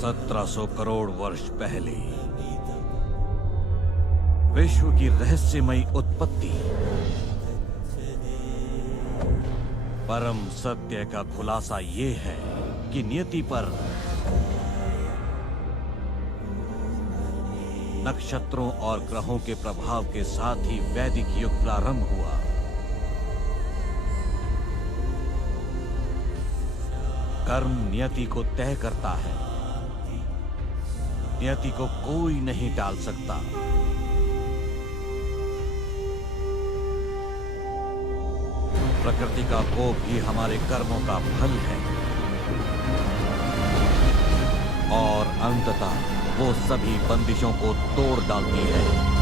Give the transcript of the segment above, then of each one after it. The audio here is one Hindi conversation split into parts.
1700 करोड़ वर्ष पहले विश्व की रहस्यमयी उत्पत्ति, परम सत्य का खुलासा ये है कि नियति पर नक्षत्रों और ग्रहों के प्रभाव के साथ ही वैदिक युग प्रारंभ हुआ। कर्म नियति को तय करता है, नियति को कोई नहीं टाल सकता। प्रकृति का कोप भी हमारे कर्मों का फल है और अंततः वो सभी बंदिशों को तोड़ डालती है।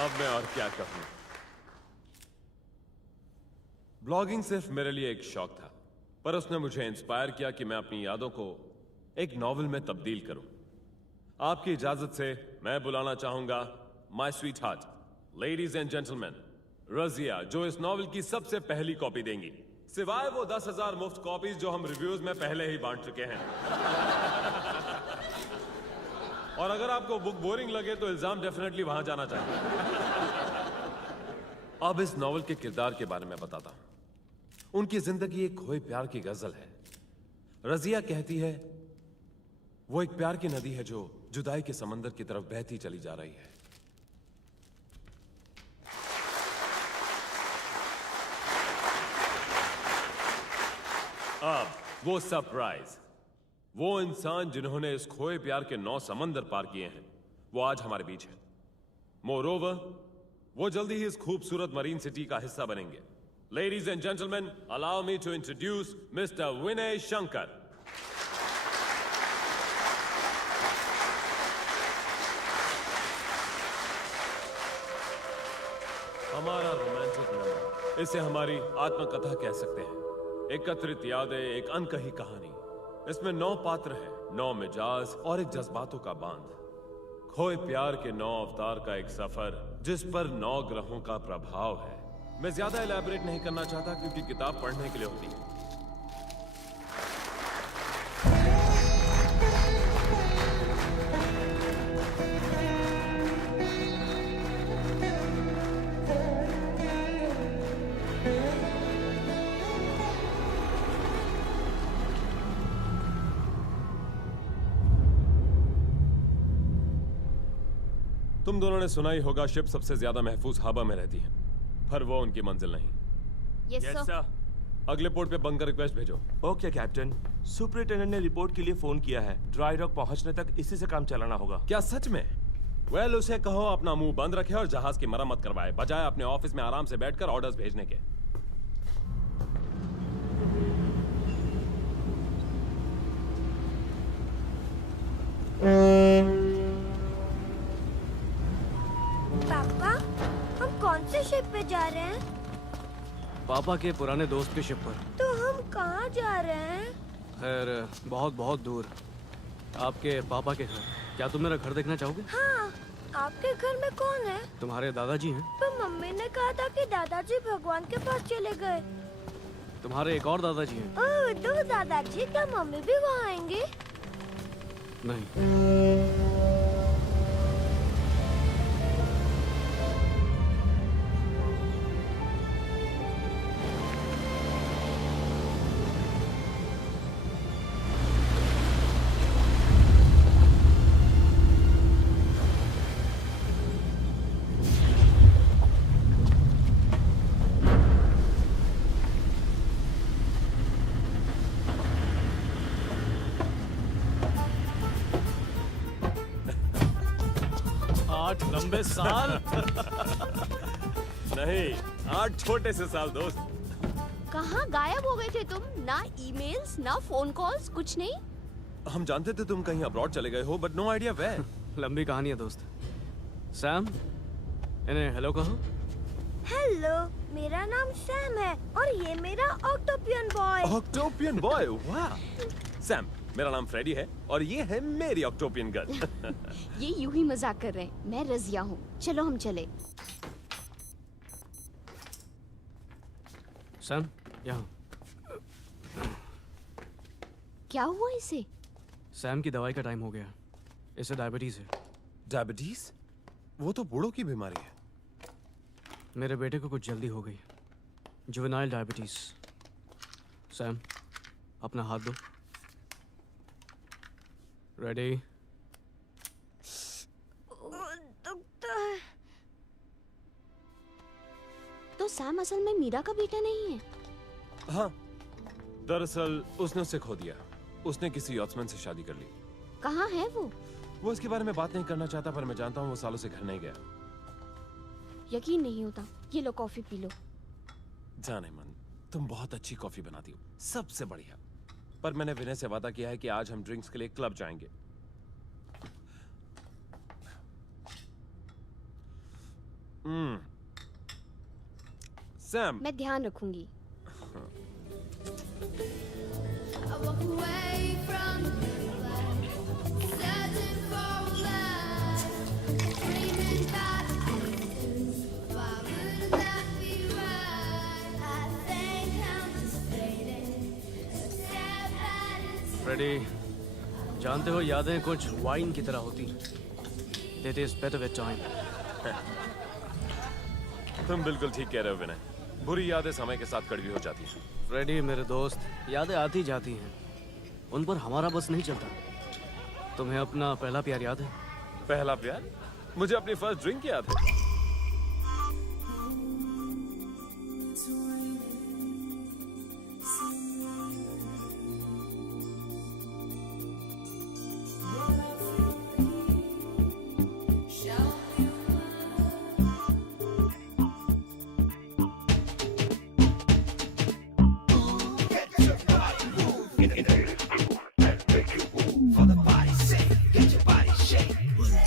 अब मैं और क्या कहूं। ब्लॉगिंग सिर्फ मेरे लिए एक शौक था, पर उसने मुझे इंस्पायर किया कि मैं अपनी यादों को एक नॉवेल में तब्दील करूं। आपकी इजाजत से मैं बुलाना चाहूंगा my sweet heart, ladies and gentleman, Razia, जो इस नॉवेल की सबसे पहली कॉपी देंगी, सिवाय वो 10,000 मुफ्त कॉपीज जो हम रिव्यूज में पहले ही बांट चुके हैं। और अगर आपको बुक बोरिंग लगे तो इल्जाम डेफिनेटली वहां जाना चाहिए। अब इस नॉवेल के किरदार के बारे में बताता हूं। उनकी जिंदगी एक खोए प्यार की गजल है। रजिया कहती है वो एक प्यार की नदी है जो जुदाई के समंदर की तरफ बहती चली जा रही है। अब वो सरप्राइज, वो इंसान जिन्होंने इस खोए प्यार के 9 समंदर पार किए हैं, वो आज हमारे बीच है। मोरोवर, वो जल्दी ही इस खूबसूरत मरीन सिटी का हिस्सा बनेंगे। Ladies and gentleman, allow me to introduce mister Vinay Shankar. हमारा रोमांटिक नंबर, इसे हमारी आत्मकथा कह सकते हैं। एकत्रित यादें, एक अनकही कहानी। इसमें 9 पात्र हैं, 9 मिजाज और एक जज्बातों का बांध। खोए प्यार के 9 अवतार का एक सफर जिस पर 9 ग्रहों का प्रभाव है। मैं ज्यादा इलैबोरेट नहीं करना चाहता क्योंकि किताब पढ़ने के लिए होती है। तुम दोनों ने सुना ही होगा शिप सबसे ज्यादा महफूज हवा में रहती है, पर वो उनकी मंजिल नहीं। Yes sir. अगले पोर्ट पे बंकर रिक्वेस्ट भेजो। Okay captain. सुपरिटेंडेंट ने रिपोर्ट के लिए फोन किया है। ड्राई डॉक पहुंचने तक इसी से काम चलाना होगा। क्या सच में? वेल उसे कहो अपना मुंह बंद रखे और जहाज की मरम्मत करवाए, बजाय अपने ऑफिस में आराम से बैठकर ऑर्डर्स भेजने के। पापा, हम कौन से शिप पे जा रहे हैं? पापा के पुराने दोस्त के शिप पर। तो हम कहाँ जा रहे हैं? खैर बहुत बहुत दूर, आपके पापा के घर। क्या तुम मेरा घर देखना चाहोगे? हाँ, आपके घर में कौन है? तुम्हारे दादाजी हैं। तो मम्मी ने कहा था कि दादाजी भगवान के पास चले गए। तुम्हारे एक और दादाजी हैं। ओह, दो दादाजी, क्या मम्मी भी वहाँ आएंगे? नहीं। लंबे साल नहीं, 8 छोटे से साल दोस्त। कहाँ गायब हो गए थे तुम? ना ईमेल्स, ना फोन कॉल्स, कुछ नहीं। हम जानते थे तुम कहीं अब्रॉड चले गए हो, बट नो आइडिया वेयर। लंबी कहानी है दोस्त। सैम, इन्हें हेलो कहो। हेलो, मेरा नाम सैम है और ये मेरा ऑक्टोपियन बॉय। ऑक्टोपियन बॉय, वाह। सैम, मेरा नाम फ्रेडी है और ये है मेरी ऑक्टोपियन गर्ल। ये यूं ही मजाक कर रहे हैं। मैं रजिया हूँ। चलो हम चले। सैम, यहाँ। क्या हुआ इसे? सैम की दवाई का टाइम हो गया। इसे डायबिटीज है। डायबिटीज? वो तो बूढ़ों की बीमारी है। मेरे बेटे को कुछ जल्दी हो गई, जुवेनाइल डायबिटीज। सैम, अपना हाथ दो। रेडी? दुखता है। तो सैम असल में मीरा का बेटा नहीं है? हाँ, दरअसल उसने उसे खो दिया। उसने किसी यॉट्समैन से शादी कर ली। कहाँ है वो? वो इसके बारे में बात नहीं करना चाहता, पर मैं जानता हूँ वो सालों से घर नहीं गया। यकीन नहीं होता। ये लो कॉफी पी लो। जाने मन, तुम बहुत अच्छी कॉफी बनाती हो, सबसे बढ़िया। पर मैंने विनय से वादा किया है कि आज हम ड्रिंक्स के लिए क्लब जाएंगे। सैम, मैं ध्यान रखूंगी। I walk away from the light, searching for a light, dreaming about distance. Why wouldn't that be right? I think I'm just fading, except that it's ready? जानते हो, यादें कुछ वाइन की तरह होती हैं। They taste better with time. तुम बिल्कुल ठीक कह रहे हो विनय। बुरी यादें समय के साथ कड़वी हो जाती हैं। फ्रेडी मेरे दोस्त, यादें आती जाती हैं, उन पर हमारा बस नहीं चलता। तुम्हें अपना पहला प्यार याद है? पहला प्यार? मुझे अपनी फर्स्ट ड्रिंक याद है।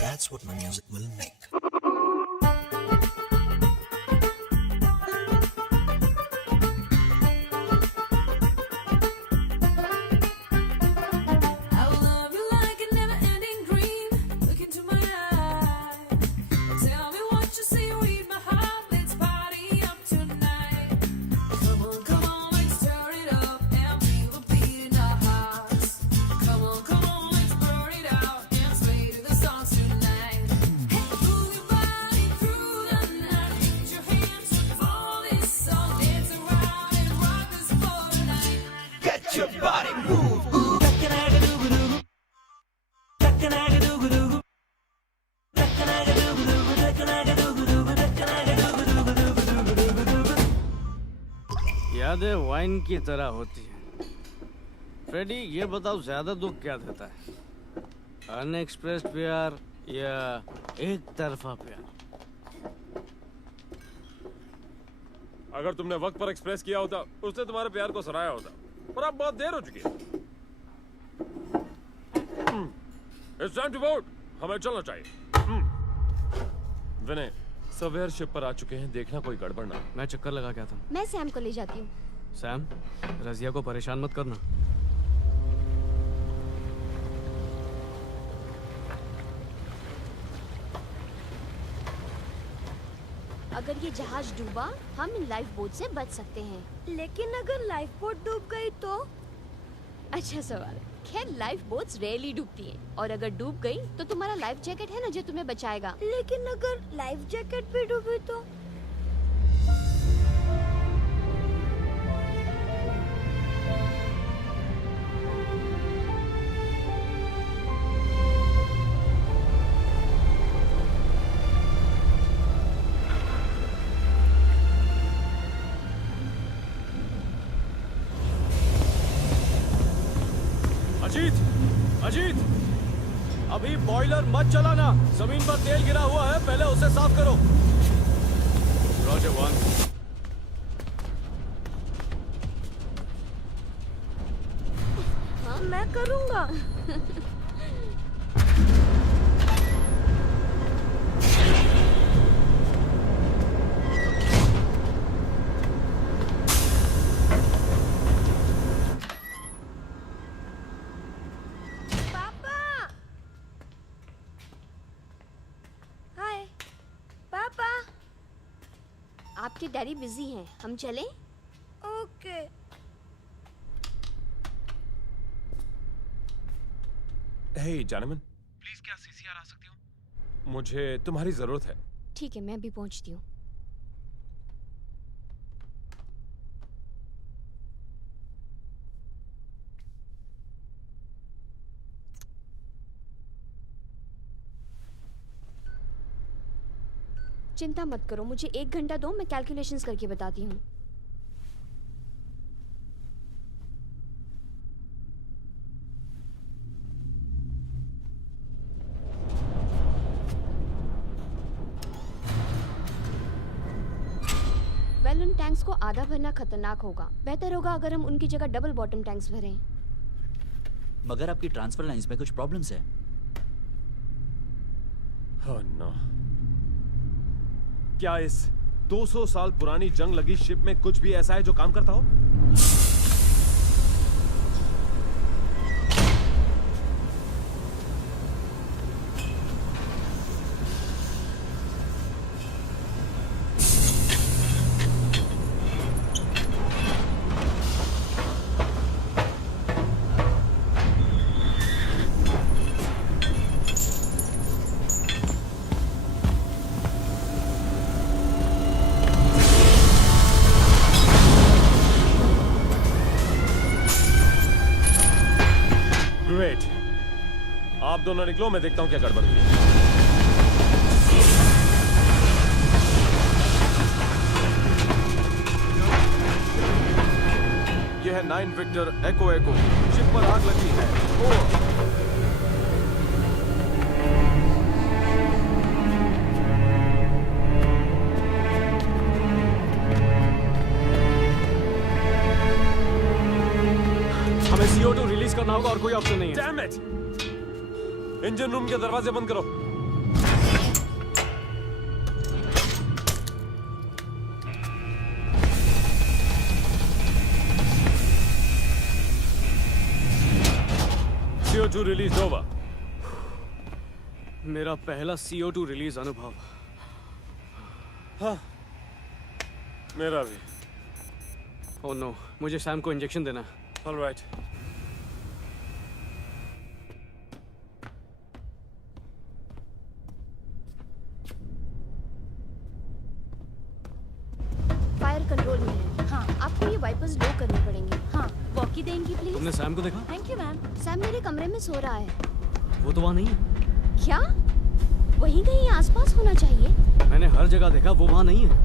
That's what my music will make. I love you like a never-ending dream. Look into my eyes. Tell me what you see. Read my heart. Let's party up tonight. यादें वाइन की तरह होती हैं। फ्रेडी, ये बताओ ज्यादा दुख क्या देता है, अनएक्सप्रेस्ड प्यार या एक तरफा प्यार? अगर तुमने वक्त पर एक्सप्रेस किया होता उसने तुम्हारे प्यार को सराहा होता, पर अब बहुत देर हो चुकी है। It's time to vote. हमें चलना चाहिए। विनय, सवेयर शिप पर आ चुके हैं, देखना कोई गड़बड़ ना। मैं चक्कर लगा के आता हूँ। मैं सैम को ले जाती हूँ। सैम, रजिया को परेशान मत करना। अगर ये जहाज डूबा, हम इन लाइफ बोट से बच सकते हैं। लेकिन अगर लाइफ बोट डूब गई तो? अच्छा सवाल है। खैर, लाइफ बोट्स रेयरली डूबती हैं, और अगर डूब गई तो तुम्हारा लाइफ जैकेट है ना जो तुम्हें बचाएगा। लेकिन अगर लाइफ जैकेट भी डूबी तो? अजीत, अजीत, अभी बॉयलर मत चलाना। जमीन पर तेल गिरा हुआ है, पहले उसे साफ करो। Roger one. हाँ, मैं करूँगा। आपके डैडी बिजी हैं, हम चलें? ओके। हे जानमन, प्लीज क्या सीसीआर आ सकती हो? मुझे तुम्हारी जरूरत है। ठीक है, मैं भी पहुंचती हूँ। चिंता मत करो, मुझे 1 घंटा दो, मैं कैलकुलेशंस करके बताती हूँ। उन टैंक्स को आधा भरना खतरनाक होगा। बेहतर होगा अगर हम उनकी जगह डबल बॉटम टैंक्स भरें। मगर आपकी ट्रांसफर लाइंस में कुछ प्रॉब्लम्स है। Oh no. क्या इस 200 साल पुरानी जंग लगी शिप में कुछ भी ऐसा है जो काम करता हो? ग्रेट, आप दोनों निकलो, मैं देखता हूं क्या गड़बड़ हुई। यह है 9 विक्टर एको एको, शिप पर आग लगी है। ओवर। हमें CO2 रिलीज करना होगा और कोई ऑप्शन नहीं है। Damn it! इंजन रूम के दरवाजे बंद करो। CO2 release over. मेरा पहला CO2 रिलीज अनुभव। हाँ, मेरा भी। ओह नो, मुझे सैम को इंजेक्शन देना। All right. फायर कंट्रोल में है। हाँ, आपको ये वाइपर्स लो करने पड़ेंगे। हाँ, वॉकी देंगी प्लीज। तुमने सैम को देखा? Thank you ma'am. सैम मेरे कमरे में सो रहा है। वो तो वहाँ नहीं है। क्या? वहीं कहीं आसपास होना चाहिए। मैंने हर जगह देखा, वो वहाँ नहीं है।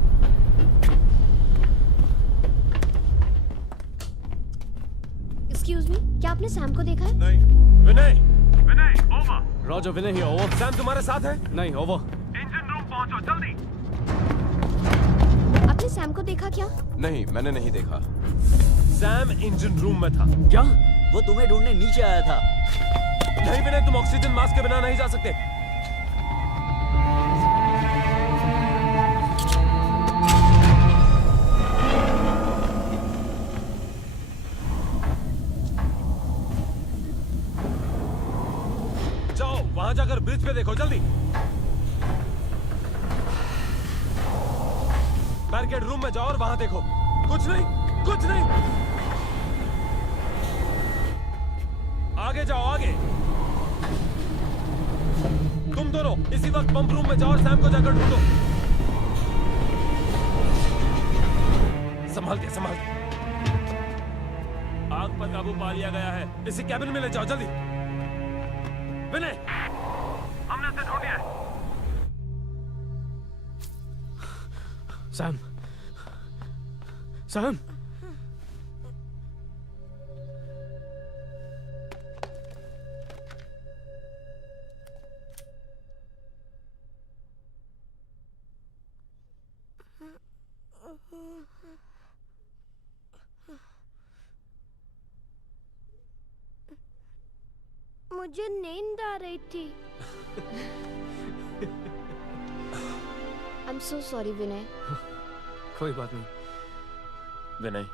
एक्सक्यूज मी, क्या आपने सैम को देखा है? नहीं। Vinay over. Roger, Vinay here, over. Sam तुम्हारे साथ है? नहीं, ओवर। इंजन रूम पहुंचो जल्दी। आपने सैम को देखा क्या? नहीं, मैंने नहीं देखा। सैम इंजन रूम में था। क्या? वो तुम्हें ढूंढने नीचे आया था। नहीं विनय, तुम ऑक्सीजन मास्क के बिना नहीं जा सकते। जाओ वहां जाकर ब्रिज पे देखो जल्दी। बैरिकेड रूम में जाओ और वहां देखो। कुछ नहीं, कुछ नहीं। आगे जाओ, आगे। तुम दोनों इसी वक्त पंप रूम में जाओ और सैम को जाकर ढूंढो। संभाल के, संभाल के। आग पर काबू पा लिया गया है। इसी कैबिन में ले जाओ जल्दी। विनय, हमने उसे ढूंढ लिया है। Sam, Sam. मुझे नींद आ रही थी। आई एम सो सॉरी विनय। कोई बात नहीं। विनय,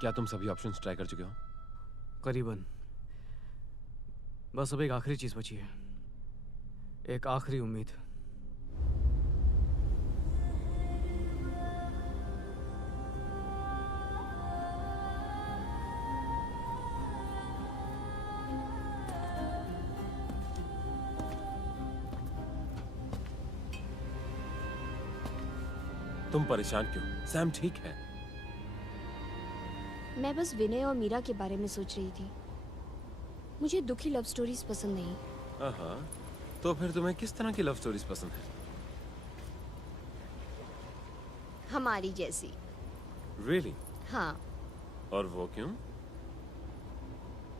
क्या तुम सभी ऑप्शंस ट्राई कर चुके हो? करीबन। बस अब एक आखिरी चीज बची है, एक आखिरी उम्मीद। तुम परेशान क्यों? सैम ठीक है। मैं बस विनय और मीरा के बारे में सोच रही थी। मुझे दुखी लव स्टोरीज पसंद नहीं। हाँ, तो फिर तुम्हें किस तरह की लव स्टोरीज पसंद है? हमारी जैसी। Really? हाँ। और वो क्यों?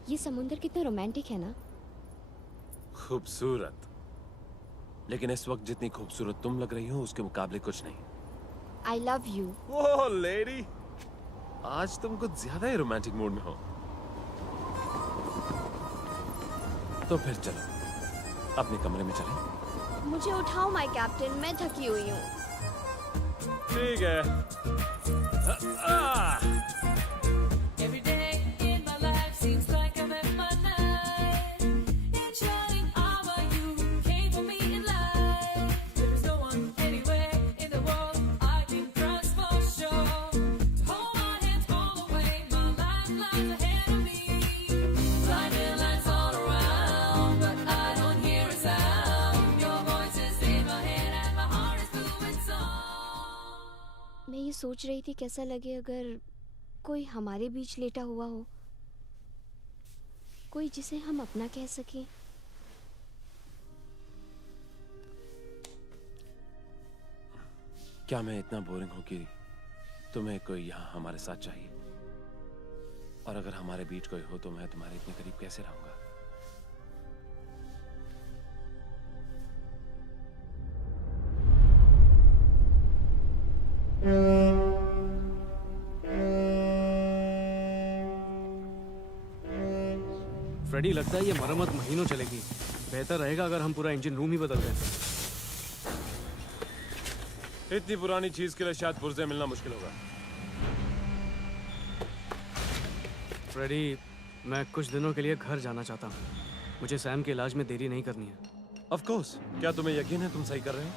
ये समुंदर कितना रोमांटिक है ना। खूबसूरत। लेकिन इस वक्त जितनी खूबसूरत तुम लग रही हो उसके मुकाबले कुछ नहीं। I love you. Oh lady, आज तुम कुछ ज्यादा ही रोमांटिक मूड में हो। तो फिर चलो अपने कमरे में चलें। मुझे उठाओ माय कैप्टन, मैं थकी हुई हूँ। ठीक है। Every day in my life seems like I'm at my night. Each shining hour you came for me in life. There is no one anywhere in the world I can trust for sure. Hold my hands all the way, my life lies ahead of me. Blinding lights all around, but I don't hear a sound. Your voice is in my head and my heart is filled with song. मैं ये सोच रही थी कैसा लगे अगर कोई हमारे बीच लेटा हुआ हो, कोई जिसे हम अपना कह सकें। क्या मैं इतना बोरिंग हूं कि तुम्हें कोई यहाँ हमारे साथ चाहिए? और अगर हमारे बीच कोई हो तो मैं तुम्हारे इतने करीब कैसे रहूंगा? फ्रेडी, लगता है ये मरम्मत महीनों चलेगी। बेहतर रहेगा अगर हम पूरा इंजन रूम ही बदल दें। इतनी पुरानी चीज के लिए शायद पुर्जे मिलना मुश्किल होगा। फ्रेडी, मैं कुछ दिनों के लिए घर जाना चाहता हूँ। मुझे सैम के इलाज में देरी नहीं करनी है। Of course. क्या तुम्हें यकीन है तुम सही कर रहे हो?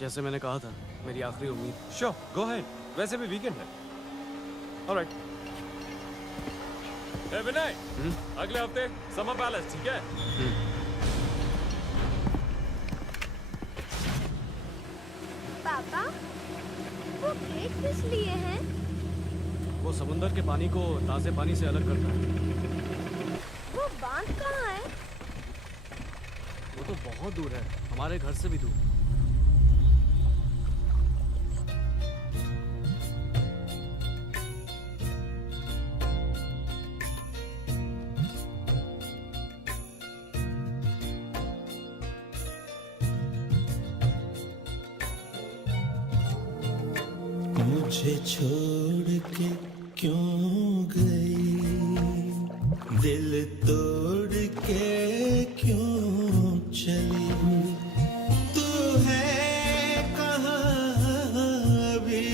जैसे मैंने कहा था, मेरी आखिरी उम्मीद। Sure, go ahead. वैसे भी वीकेंड है। ऑलराइट। ए विनय, अगले हफ्ते समर पैलेस, ठीक है? पापा, वो केक किस लिए हैं? वो समुंदर के पानी को ताज़े पानी से अलग करता है। वो बांध कहाँ है? वो तो बहुत दूर है, हमारे घर से भी दूर। मुझे छोड़ के क्यों गई, दिल तोड़ के क्यों चली, तू है कहाँ अभी,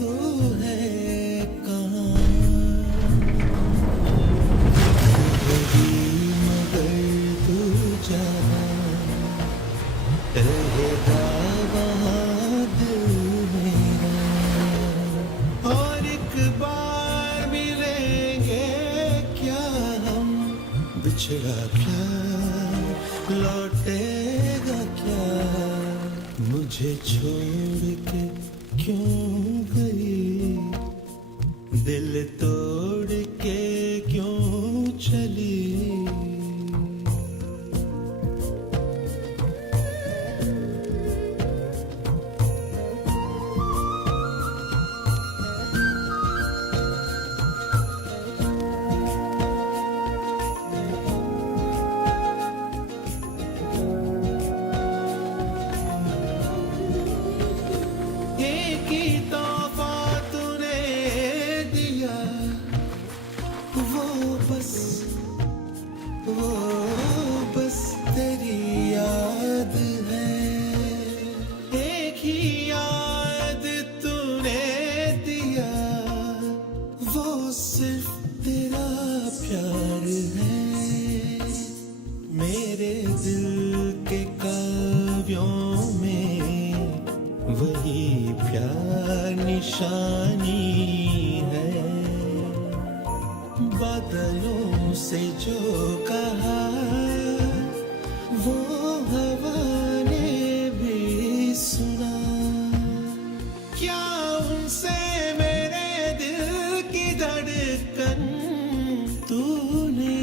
तू है कहाँ, मगर तू जा रहेगा वहाँ दिल मेरा, और एक बार मिलेंगे क्या हम, बिछड़ा प्यार लौटेगा क्या, मुझे छोड़ के क्यों गई, दिल तोड़ के क्यों चली। एक ही तोहफा तूने दिया, वो बस तेरी याद है, एक ही याद तूने दिया, वो सिर्फ तेरा प्यार है, मेरे दिल के काव्यों में वही प्यार निशानी है, बादलों से जो कहा वो हवा ने भी सुना, क्या उनसे मेरे दिल की धड़कन तूने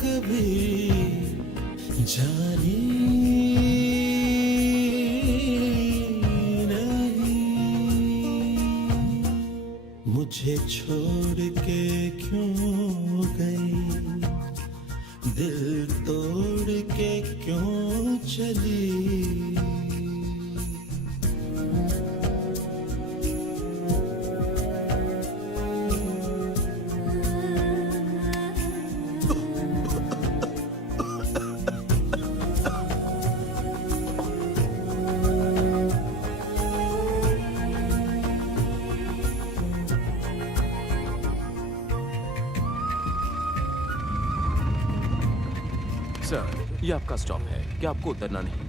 कभी जानी मुझे छोड़ के क्यों गई, दिल तोड़ के क्यों चली। सर, ये आपका स्टॉप है, क्या आपको उतरना नहीं?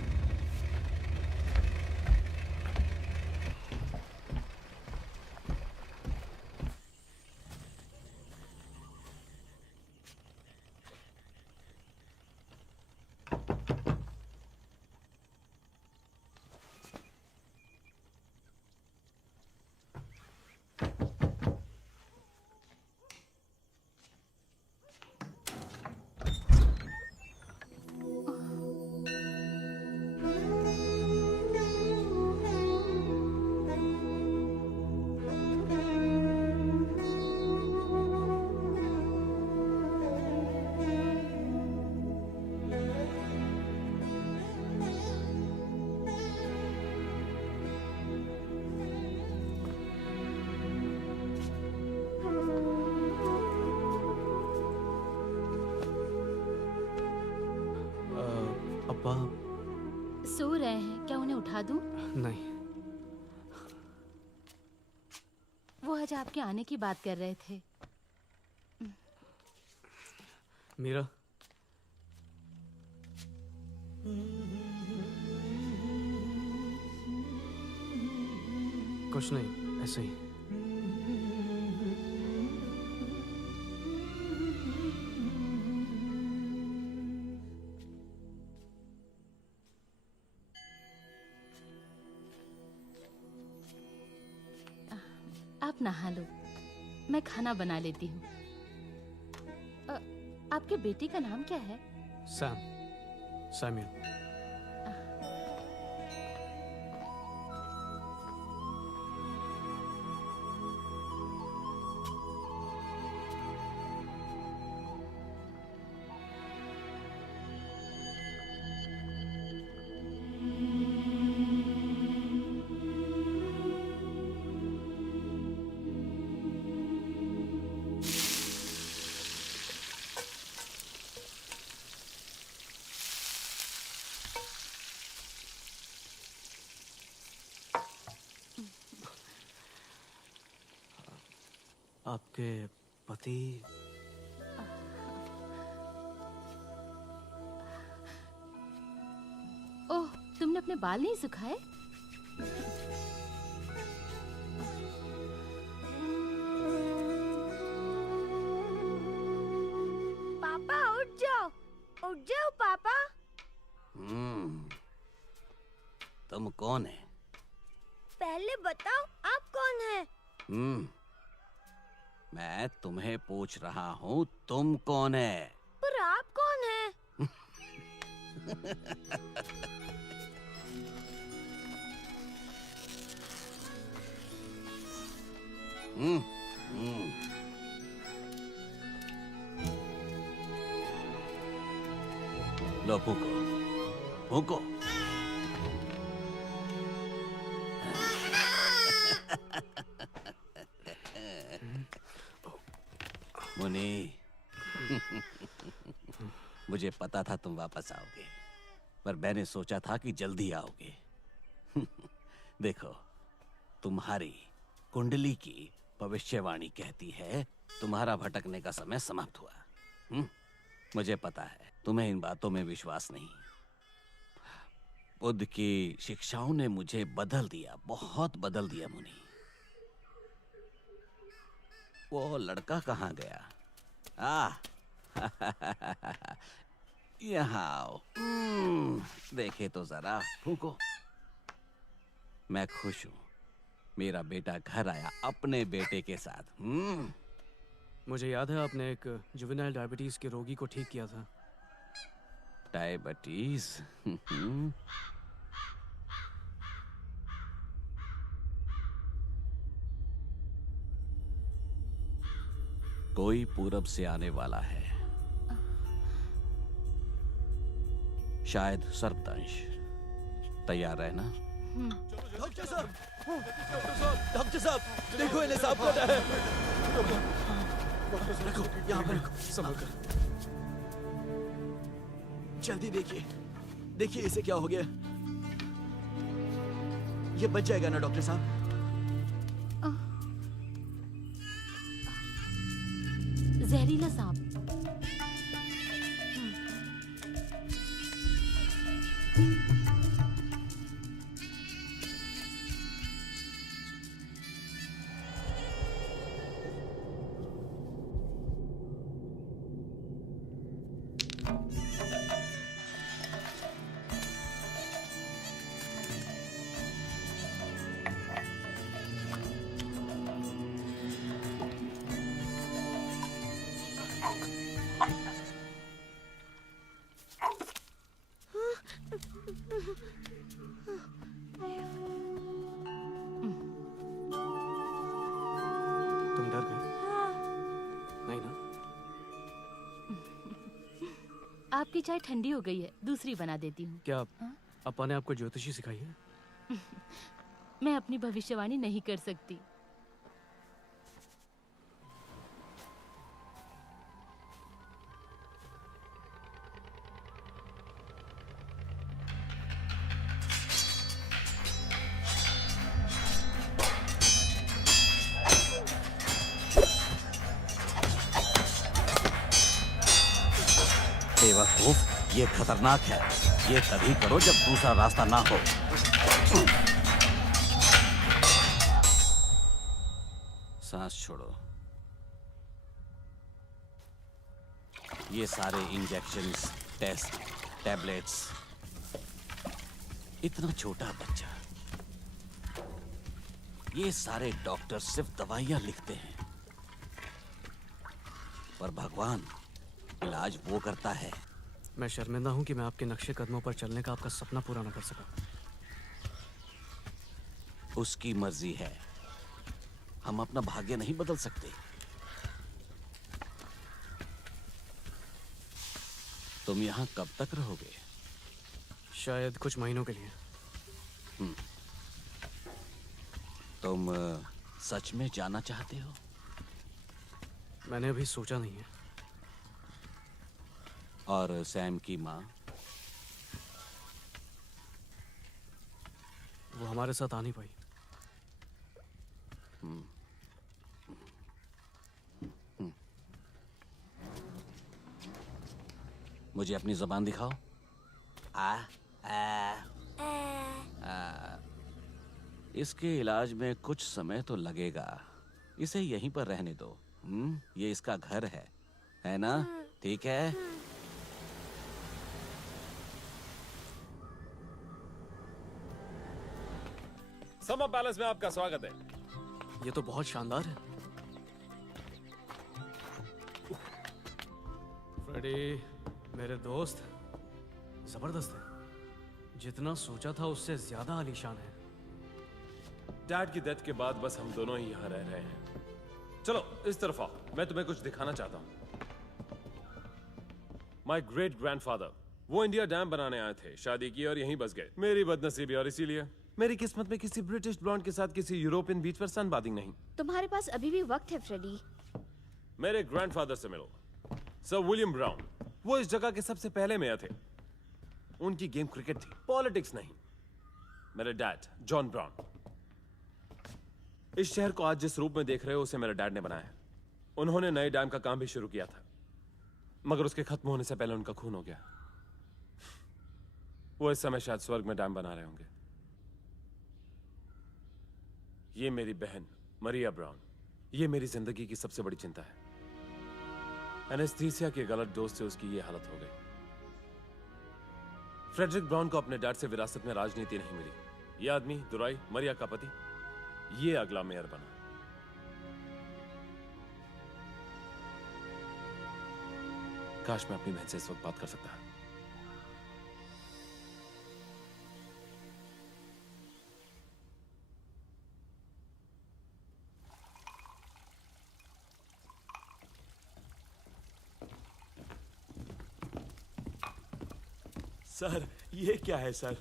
अब्बा सो रहे हैं, क्या उन्हें उठा दूं? नहीं, वो आज आपके आने की बात कर रहे थे। मीरा, कुछ नहीं, ऐसे ही। आप नहा लो, मैं खाना बना लेती हूँ। आपके बेटे का नाम क्या है? सैम्यूल। आपके पति ओह, तुमने अपने बाल नहीं सुखाए? पापा उठ जाओ पापा। तुम कौन है? पहले बताओ आप कौन है? मैं तुम्हें पूछ रहा हूँ, तुम कौन है? पर आप कौन है? लो फूको, फूको। मुनी, मुझे पता था तुम वापस आओगे, पर मैंने सोचा था कि जल्दी आओगे। देखो, तुम्हारी कुंडली की भविष्यवाणी कहती है तुम्हारा भटकने का समय समाप्त हुआ। मुझे पता है तुम्हें इन बातों में विश्वास नहीं। बुद्ध की शिक्षाओं ने मुझे बदल दिया, बहुत बदल दिया मुनि। वो लड़का कहाँ गया? यहाँ आओ। देखे तो जरा, फूको। मैं खुश हूँ, मेरा बेटा घर आया अपने बेटे के साथ। मुझे याद है आपने एक जुवेनाइल डायबिटीज के रोगी को ठीक किया था। डायबिटीज? कोई पूरब से आने वाला है, शायद सर्पदंश। तैयार रहना। डॉक्टर साहब, डॉक्टर साहब, देखो इन्हें सांप काटा है। रखो, यहाँ पर रखो, संभल कर। जल्दी देखिए, देखिए इसे क्या हो गया। ये बच जाएगा ना डॉक्टर साहब? जहरीला सांप। तुम डर गए? नहीं ना? आपकी चाय ठंडी हो गई है, दूसरी बना देती हूँ। क्या अपा ने आपको ज्योतिषी सिखाई है? मैं अपनी भविष्यवाणी नहीं कर सकती। बेवकूफ, ये खतरनाक है। ये तभी करो जब दूसरा रास्ता ना हो। सांस छोड़ो। ये सारे इंजेक्शंस, टेस्ट, टैबलेट्स, इतना छोटा बच्चा, ये सारे डॉक्टर सिर्फ दवाइयां लिखते हैं, पर भगवान इलाज वो करता है। मैं शर्मिंदा हूं कि मैं आपके नक्शे कदमों पर चलने का आपका सपना पूरा न कर सका। उसकी मर्जी है, हम अपना भाग्य नहीं बदल सकते। तुम यहां कब तक रहोगे? शायद कुछ महीनों के लिए। तुम सच में जाना चाहते हो? मैंने अभी सोचा नहीं है। और सैम की माँ? वो हमारे साथ आ नहीं पाई। मुझे अपनी जुबान दिखाओ। आ, आ, इसके इलाज में कुछ समय तो लगेगा। इसे यहीं पर रहने दो। ये इसका घर है ना? ठीक है। समर पैलेस में आपका स्वागत है। ये तो बहुत शानदार है। फ्रेडी, मेरे दोस्त, जबरदस्त है। जितना सोचा था उससे ज्यादा आलीशान है। डैड की डेथ के बाद बस हम दोनों ही यहाँ रह रहे हैं। चलो इस तरफ आओ, मैं तुम्हें कुछ दिखाना चाहता हूँ। माय ग्रेट ग्रैंडफादर, वो इंडिया डैम बनाने आए थे, शादी की और यहीं बस गए। मेरी बदनसीबी, और इसीलिए मेरी किस्मत में किसी ब्रिटिश ब्लॉन्ड के साथ किसी यूरोपियन बीच पर सनबाथिंग नहीं। तुम्हारे पास अभी भी वक्त है फ्रेडी। मेरे ग्रैंडफादर से मिलो, सर विलियम ब्राउन। वो इस जगह के सबसे पहले मेयर थे। उनकी गेम क्रिकेट थी, पॉलिटिक्स नहीं। मेरे डैड जॉन ब्राउन। इस शहर को आज जिस रूप में देख रहे हो उसे मेरे डैड ने बनाया। उन्होंने नए डैम का काम भी शुरू किया था, मगर उसके खत्म होने से पहले उनका खून हो गया। वो इस समय शायद स्वर्ग में डैम बना रहे होंगे। ये मेरी बहन मरिया ब्राउन। ये मेरी जिंदगी की सबसे बड़ी चिंता है। एनेस्थीसिया के गलत डोज से उसकी ये हालत हो गई। फ्रेडरिक ब्राउन को अपने डैड से विरासत में राजनीति नहीं मिली। ये आदमी दुराई, मरिया का पति, ये अगला मेयर बना। काश मैं अपनी बहन से इस वक्त बात कर सकता। सर, ये क्या है सर?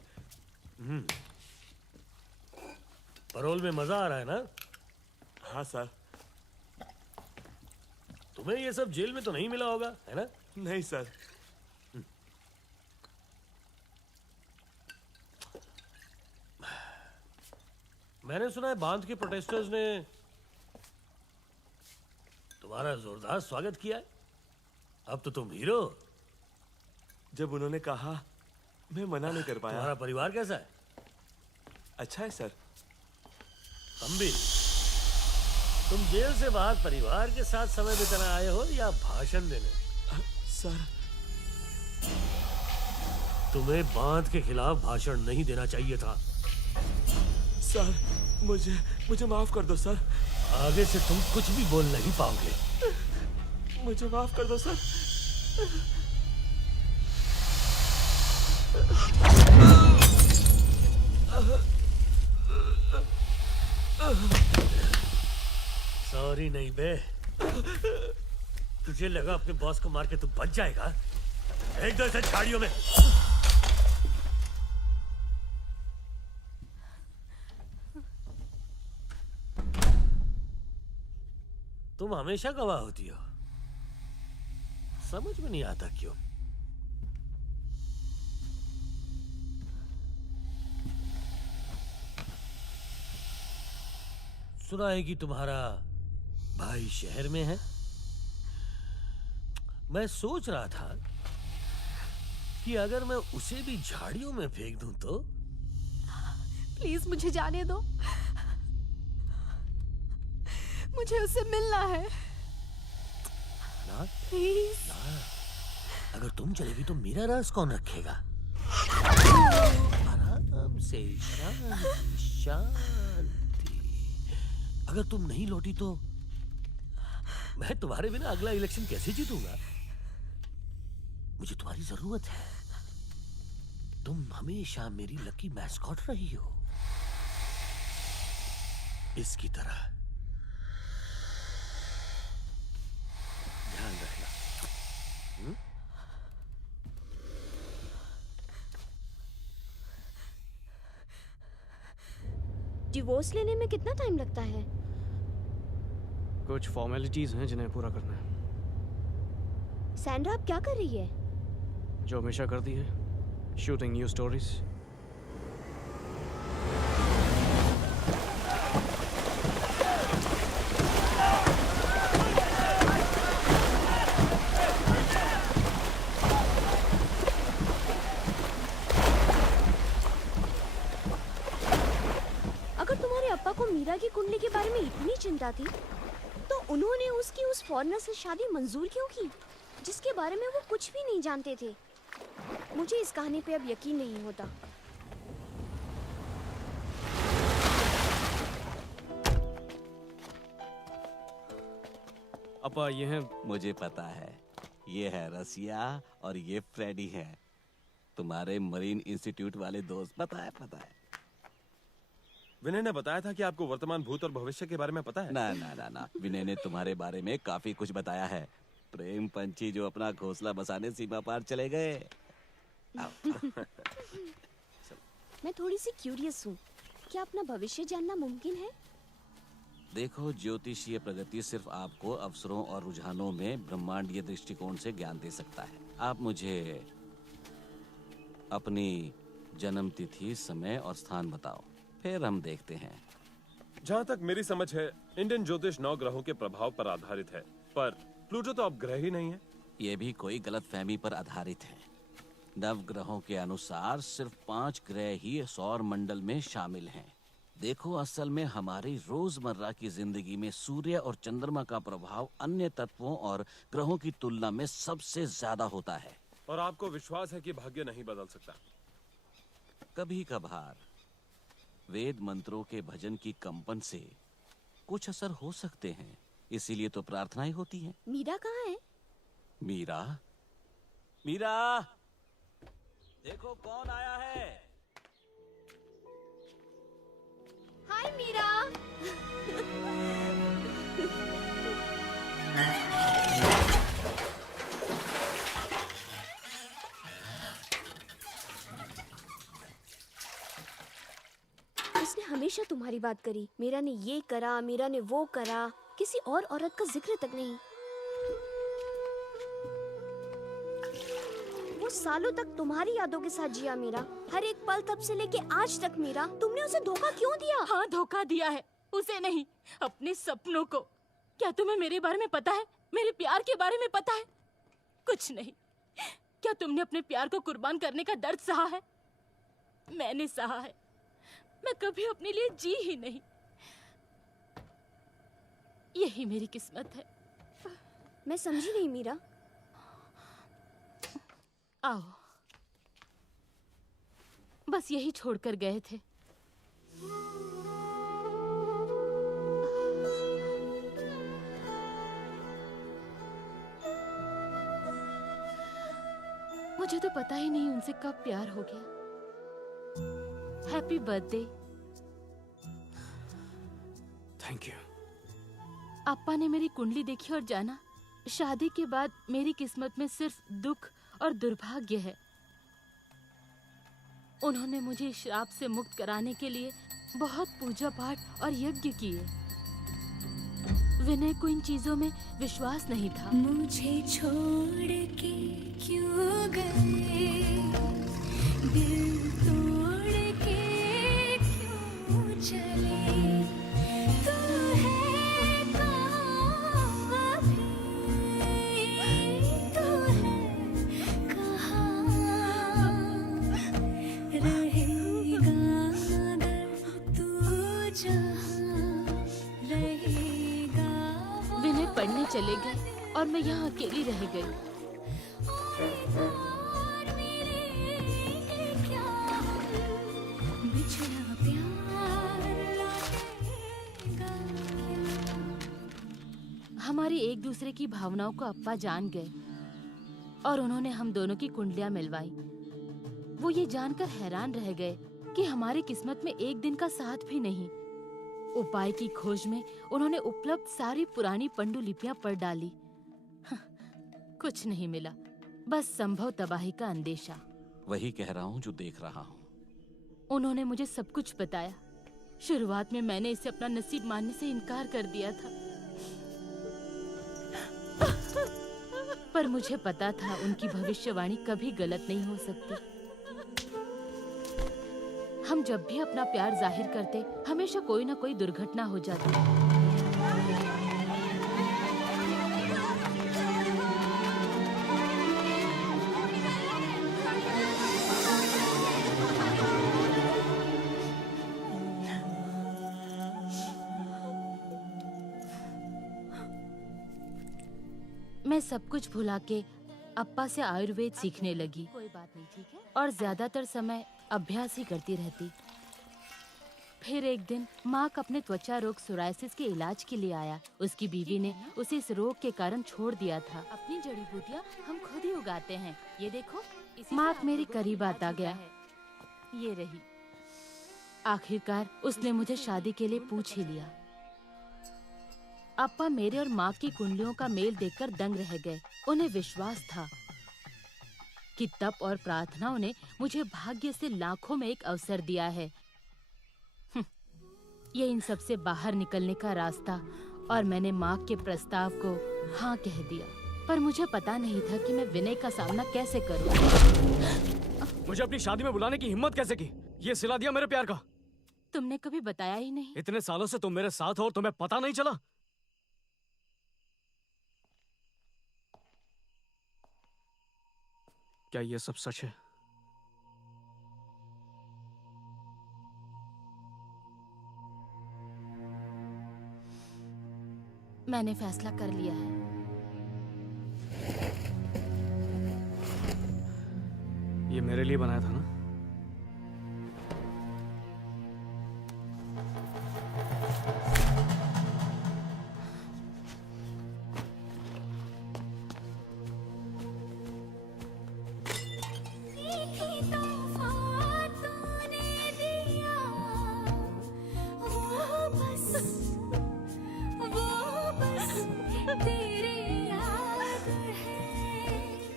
परोल में मजा आ रहा है ना? हाँ सर। तुम्हें ये सब जेल में तो नहीं मिला होगा, है ना? नहीं सर। मैंने सुना है बांध के प्रोटेस्टर्स ने तुम्हारा जोरदार स्वागत किया है। अब तो तुम हीरो। जब उन्होंने कहा, मैं मना नहीं कर पाया। तुम्हारा परिवार कैसा है? अच्छा है सर। तुम भी? तुम जेल से बाहर परिवार के साथ समय बिताने आए हो या भाषण देने? सर, तुम्हें बांध के खिलाफ भाषण नहीं देना चाहिए था। सर, मुझे माफ कर दो सर। आगे से तुम कुछ भी बोल नहीं पाओगे। मुझे माफ कर दो सर। सॉरी नहीं बे। तुझे लगा अपने बॉस को मार के तू बच जाएगा? एक दो ऐसे झाड़ियों में। तुम हमेशा गवाह होती हो, समझ में नहीं आता क्यों? सुना है कि तुम्हारा भाई शहर में है। मैं सोच रहा था कि अगर मैं उसे भी झाड़ियों में फेंक दूं तो? प्लीज मुझे जाने दो, मुझे उससे मिलना है। ना? प्लीज। ना। अगर तुम चलेगी तो मेरा राज कौन रखेगा? आराम से, शांति शांति। अगर तुम नहीं लौटी तो मैं तुम्हारे बिना अगला इलेक्शन कैसे जीतूंगा? मुझे तुम्हारी जरूरत है। तुम हमेशा मेरी लकी मैस्कॉट रही हो, इसकी तरह। ध्यान रखना। डिवोर्स लेने में कितना टाइम लगता है? कुछ फॉर्मेलिटीज हैं जिन्हें पूरा करना है। सैंड्रा अब क्या कर रही है? जो हमेशा करती है, शूटिंग न्यू स्टोरीज। अप्पा को मीरा की कुंडली के बारे में इतनी चिंता थी, तो उन्होंने उसकी उस फॉरेनर से शादी मंजूर क्यों की, जिसके बारे में वो कुछ भी नहीं जानते थे? मुझे इस कहानी पे अब यकीन नहीं होता। अपा ये है। मुझे पता है, ये है रसिया और ये फ्रेडी है, तुम्हारे मरीन इंस्टीट्यूट वाले दोस्त। पता है। विनय ने बताया था कि आपको वर्तमान, भूत और भविष्य के बारे में पता है। ना, विनय ने तुम्हारे बारे में काफी कुछ बताया है। प्रेम पंछी जो अपना घोंसला बसाने सीमा पार चले गए। मैं थोड़ी सी क्यूरियस हूँ, क्या अपना भविष्य जानना मुमकिन है? देखो, ज्योतिषीय प्रगति सिर्फ आपको अवसरों और रुझानों में ब्रह्मांडीय दृष्टिकोण से ज्ञान दे सकता है। आप मुझे अपनी जन्म तिथि, समय और स्थान बताओ, फिर हम देखते हैं। जहाँ तक मेरी समझ है, इंडियन ज्योतिष 9 ग्रहों के प्रभाव पर आधारित है, पर प्लूटो तो अब ग्रह ही नहीं है। ये भी कोई गलतफहमी पर आधारित है। नवग्रहों के अनुसार सिर्फ 5 ग्रह ही सौर मंडल में शामिल हैं। देखो, असल में हमारी रोजमर्रा की जिंदगी में सूर्य और चंद्रमा का प्रभाव अन्य तत्वों और ग्रहों की तुलना में सबसे ज्यादा होता है। और आपको विश्वास है कि भाग्य नहीं बदल सकता? कभी कभार वेद मंत्रों के भजन की कंपन से कुछ असर हो सकते हैं, इसीलिए तो प्रार्थनाएं होती हैं। मीरा कहाँ है? मीरा, देखो कौन आया है। हाय मीरा। उसने हमेशा तुम्हारी बात करी। मीरा ने ये करा, मीरा ने वो करा, किसी और औरत का जिक्र तक नहीं। वो सालों तक तुम्हारी यादों के साथ जिया मीरा, हर एक पल, तब से लेके आज तक। मीरा, तुमने उसे धोखा क्यों दिया? हाँ, धोखा दिया है, उसे नहीं, अपने सपनों को। क्या तुम्हें मेरे बारे में पता है? मेरे प्यार के बारे में पता है? कुछ नहीं। क्या तुमने अपने प्यार को कुर्बान करने का दर्द सहा है? मैंने सहा है। मैं कभी अपने लिए जी ही नहीं। यही मेरी किस्मत है। मैं समझी नहीं मीरा। आओ, बस यही छोड़कर गए थे। मुझे तो पता ही नहीं उनसे कब प्यार हो गया। Happy birthday. Thank you. अप्पा ने मेरी कुंडली देखी और जाना, शादी के बाद मेरी किस्मत में सिर्फ दुख और दुर्भाग्य है। उन्होंने मुझे श्राप से मुक्त कराने के लिए बहुत पूजा पाठ और यज्ञ किए। विनय को इन चीजों में विश्वास नहीं था। मुझे छोड़ के क्यों गए, दिल तोड़ के क्यों चले, तू है कहाँ अभी, तू है कहाँ, रहेगा अगर तू जहाँ रहेगा। विनय पढ़ने चले गए और मैं यहाँ अकेली रह गई। हमारी एक दूसरे की भावनाओं को अप्पा जान गए और उन्होंने हम दोनों की कुंडलियां मिलवाई। वो ये जानकर हैरान रह गए कि हमारी किस्मत में एक दिन का साथ भी नहीं। उपाय की खोज में उन्होंने उपलब्ध सारी पुरानी पंडुलिपियां पढ़ डाली। कुछ नहीं मिला, बस संभव तबाही का अंदेशा। वही कह रहा हूँ जो देख रहा हूँ। उन्होंने मुझे सब कुछ बताया। शुरुआत में मैंने इसे अपना नसीब मानने से इनकार कर दिया था, पर मुझे पता था उनकी भविष्यवाणी कभी गलत नहीं हो सकती। हम जब भी अपना प्यार जाहिर करते, हमेशा कोई ना कोई दुर्घटना हो जाती। मैं सब कुछ भुला के अप्पा से आयुर्वेद सीखने लगी। कोई बात नहीं, ठीक है। और ज्यादातर समय अभ्यास ही करती रहती। फिर एक दिन मार्क अपने त्वचा रोग सोरायसिस के इलाज के लिए आया। उसकी बीवी ने उसे इस रोग के कारण छोड़ दिया था। अपनी जड़ी बूटियाँ हम खुद ही उगाते हैं, ये देखो। मार्क मेरे करीब आता गया। ये रही। आखिरकार उसने मुझे शादी के लिए पूछ ही लिया। अप्पा मेरे और मार्क की कुंडलियों का मेल देखकर दंग रह गए। उन्हें विश्वास था कि तप और प्रार्थनाओं ने मुझे भाग्य से लाखों में एक अवसर दिया है। ये इन सब से बाहर निकलने का रास्ता, और मैंने मार्क के प्रस्ताव को हाँ कह दिया। पर मुझे पता नहीं था कि मैं विनय का सामना कैसे करूं। मुझे अपनी शादी में बुलाने की हिम्मत कैसे की? ये सिला दिया मेरे प्यार का। तुमने कभी बताया ही नहीं। इतने सालों से तुम मेरे साथ हो और तुम्हें पता नहीं चला? क्या ये सब सच है? मैंने फैसला कर लिया है। ये मेरे लिए बनाया था ना?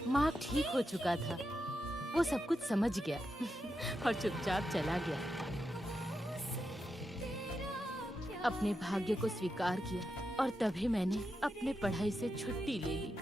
मार्क ठीक हो चुका था। वो सब कुछ समझ गया और चुपचाप चला गया। अपने भाग्य को स्वीकार किया और तभी मैंने अपने पढ़ाई से छुट्टी ले ली।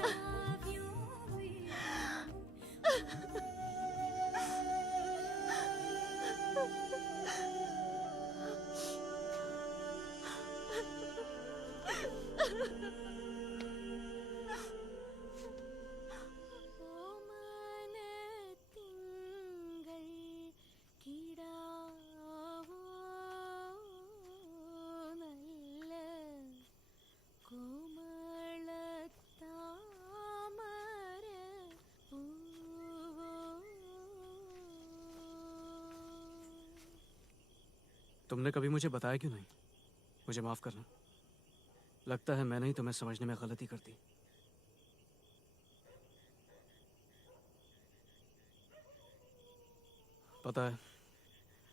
तुमने कभी मुझे बताया क्यों नहीं? मुझे माफ करना। लगता है मैंने ही तुम्हें समझने में गलती कर दी। पता है,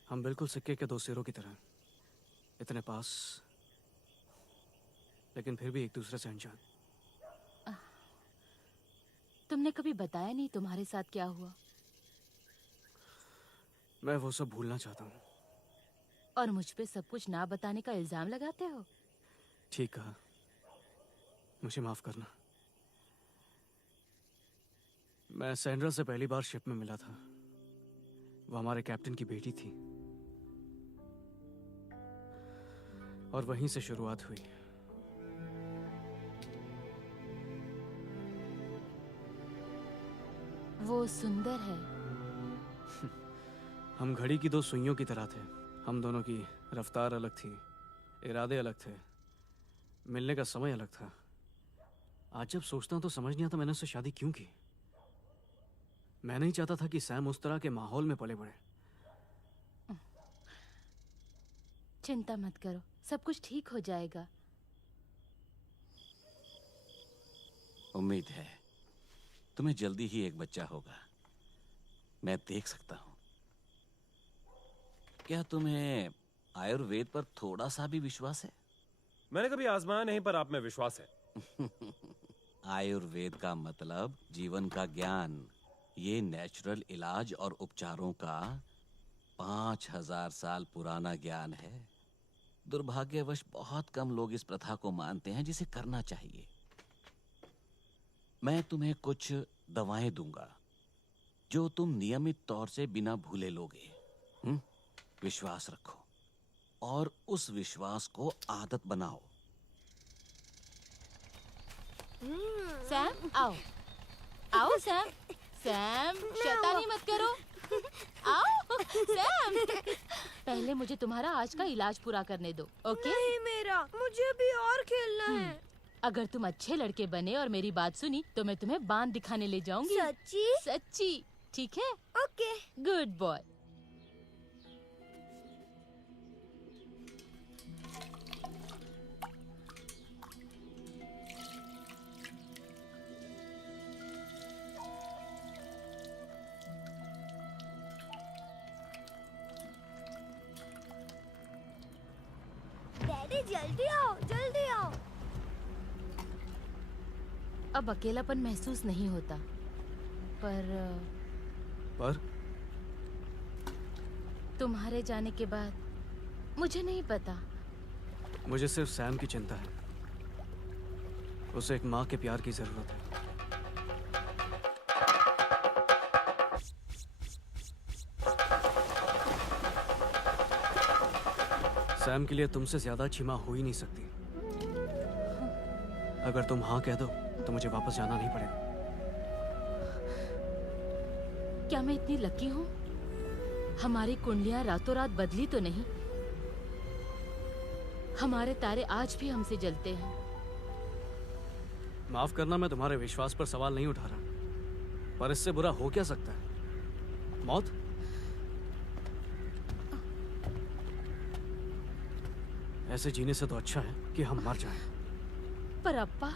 हम बिल्कुल सिक्के के दो सिरों की तरह, इतने पास लेकिन फिर भी एक दूसरे से अनजान। तुमने कभी बताया नहीं तुम्हारे साथ क्या हुआ। मैं वो सब भूलना चाहता हूँ। और मुझ पे सब कुछ ना बताने का इल्जाम लगाते हो। ठीक कहा, मुझे माफ करना। मैं सैंड्रा से पहली बार शिप में मिला था। वो हमारे कैप्टन की बेटी थी और वहीं से शुरुआत हुई। वो सुंदर है। हम घड़ी की दो सुइयों की तरह थे। हम दोनों की रफ्तार अलग थी, इरादे अलग थे, मिलने का समय अलग था। आज जब सोचता हूं तो समझ नहीं आता मैंने उससे शादी क्यों की। मैं नहीं चाहता था कि सैम उस तरह के माहौल में पले बढ़े। चिंता मत करो, सब कुछ ठीक हो जाएगा। उम्मीद है तुम्हें जल्दी ही एक बच्चा होगा। मैं देख सकता हूं। क्या तुम्हें आयुर्वेद पर थोड़ा सा भी विश्वास है? मैंने कभी आजमाया नहीं, पर आप में विश्वास है। आयुर्वेद का मतलब जीवन का ज्ञान। ये नेचुरल इलाज और उपचारों का 5000 साल पुराना ज्ञान है। दुर्भाग्यवश बहुत कम लोग इस प्रथा को मानते हैं जिसे करना चाहिए। मैं तुम्हें कुछ दवाएं दूंगा जो तुम नियमित तौर से बिना भूले लोगे। विश्वास रखो और उस विश्वास को आदत बनाओ। सैम आओ, आओ सैम। सैम शैतानी मत करो। आओ सैम। पहले मुझे तुम्हारा आज का इलाज पूरा करने दो, ओके? नहीं मेरा, मुझे भी और खेलना है। अगर तुम अच्छे लड़के बने और मेरी बात सुनी तो मैं तुम्हें बांध दिखाने ले जाऊंगी। सच्ची? सच्ची। ठीक है? ओके। Good boy. डैडी जल्दी आओ, जल्दी आओ। अब अकेलापन महसूस नहीं होता, पर तुम्हारे जाने के बाद मुझे नहीं पता। मुझे सिर्फ सैम की चिंता है। उसे एक माँ के प्यार की जरूरत है। सैम के लिए तुमसे ज्यादा अच्छी माँ हो ही नहीं सकती। अगर तुम हाँ कह दो तो मुझे वापस जाना नहीं पड़ेगा। क्या मैं इतनी लकी हूँ? हमारी कुंडलियां रातों रात बदली तो नहीं। हमारे तारे आज भी हमसे जलते हैं। माफ करना, मैं तुम्हारे विश्वास पर सवाल नहीं उठा रहा, पर इससे बुरा हो क्या सकता है? मौत? ऐसे जीने से तो अच्छा है कि हम मर जाएं। पर अप्पा,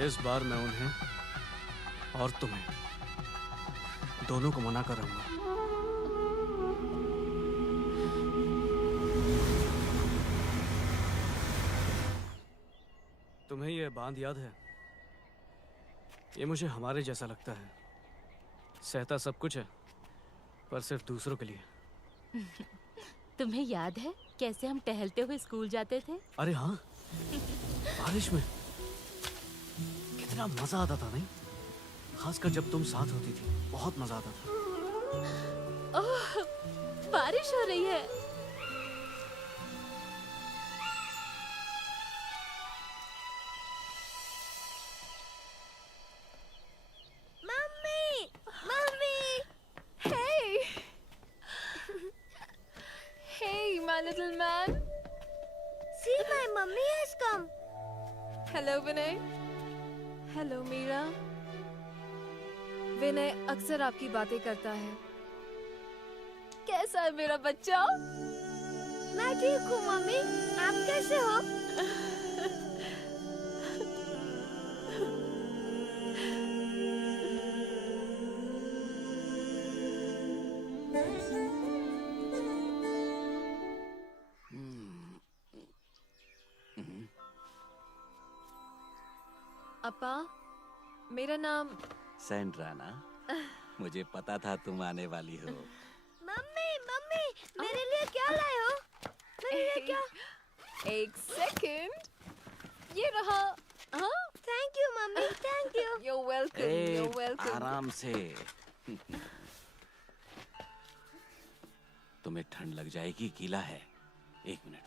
इस बार मैं उन्हें और तुम्हें दोनों को मना कर रहूंगा। तुम्हें ये बांध याद है? ये मुझे हमारे जैसा लगता है। सहता सब कुछ है, पर सिर्फ दूसरों के लिए। तुम्हें याद है कैसे हम टहलते हुए स्कूल जाते थे? अरे हाँ, बारिश में कितना मजा आता था, नहीं? खासकर जब तुम साथ होती थी, बहुत मजा आता था। ओह, बारिश हो रही है। Mummy, mummy. Hey! Hey, my little man. See, my mummy has come. Hello, Vinay. Hello, Meera. Vinay अक्सर आपकी बातें करता है। कैसा है मेरा बच्चा? मैं ठीक हूँ मम्मी, आप कैसे हो? अप्पा, मेरा नाम सैंड्रा ना? मुझे पता था तुम आने वाली हो। मम्मी, मम्मी, मेरे लिए क्या लाए हो? मेरे लिए क्या? एक सेकंड। ये रहा। हाँ? Thank you mummy, thank you. You're welcome. You're welcome. आराम से। तुम्हें ठंड लग जाएगी, गीला है। एक मिनट।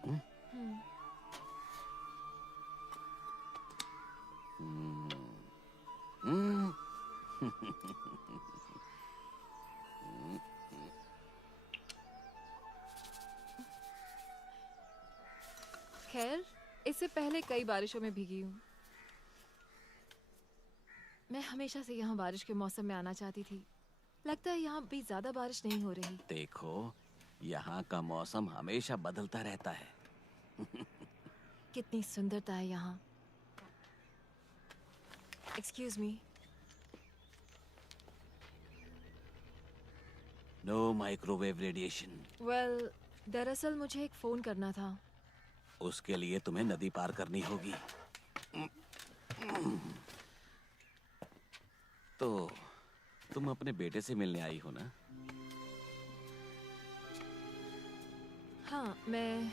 खैर, इससे पहले कई बारिशों में भीगी हूँ। मैं हमेशा से यहाँ बारिश के मौसम में आना चाहती थी। लगता है यहाँ भी ज्यादा बारिश नहीं हो रही। देखो, यहाँ का मौसम हमेशा बदलता रहता है। कितनी सुंदरता है यहाँ। Excuse me. No microwave radiation. Well, दरअसल मुझे एक फोन करना था। उसके लिए तुम्हें नदी पार करनी होगी। तो तुम अपने बेटे से मिलने आई हो ना? हाँ, मैं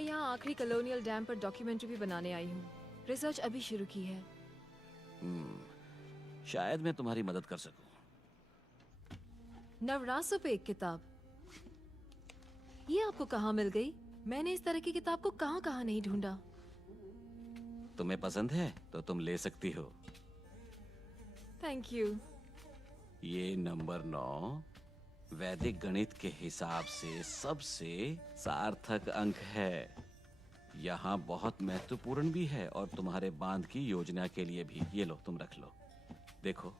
यहाँ आखिरी कॉलोनियल डैम पर डॉक्यूमेंट्री भी बनाने आई हूँ। रिसर्च अभी शुरू की है। शायद मैं तुम्हारी मदद कर सकूं। नवरासों पे एक किताब। ये आपको कहाँ मिल गई? मैंने इस तरह की किताब को कहाँ नहीं ढूंढा। तुम्हें पसंद है तो तुम ले सकती हो। Thank you. ये नंबर 9 वैदिक गणित के हिसाब से सबसे सार्थक अंक है। यहाँ बहुत महत्वपूर्ण भी है और तुम्हारे बांध की योजना के लिए भी। ये लो, तुम रख लो। देखो,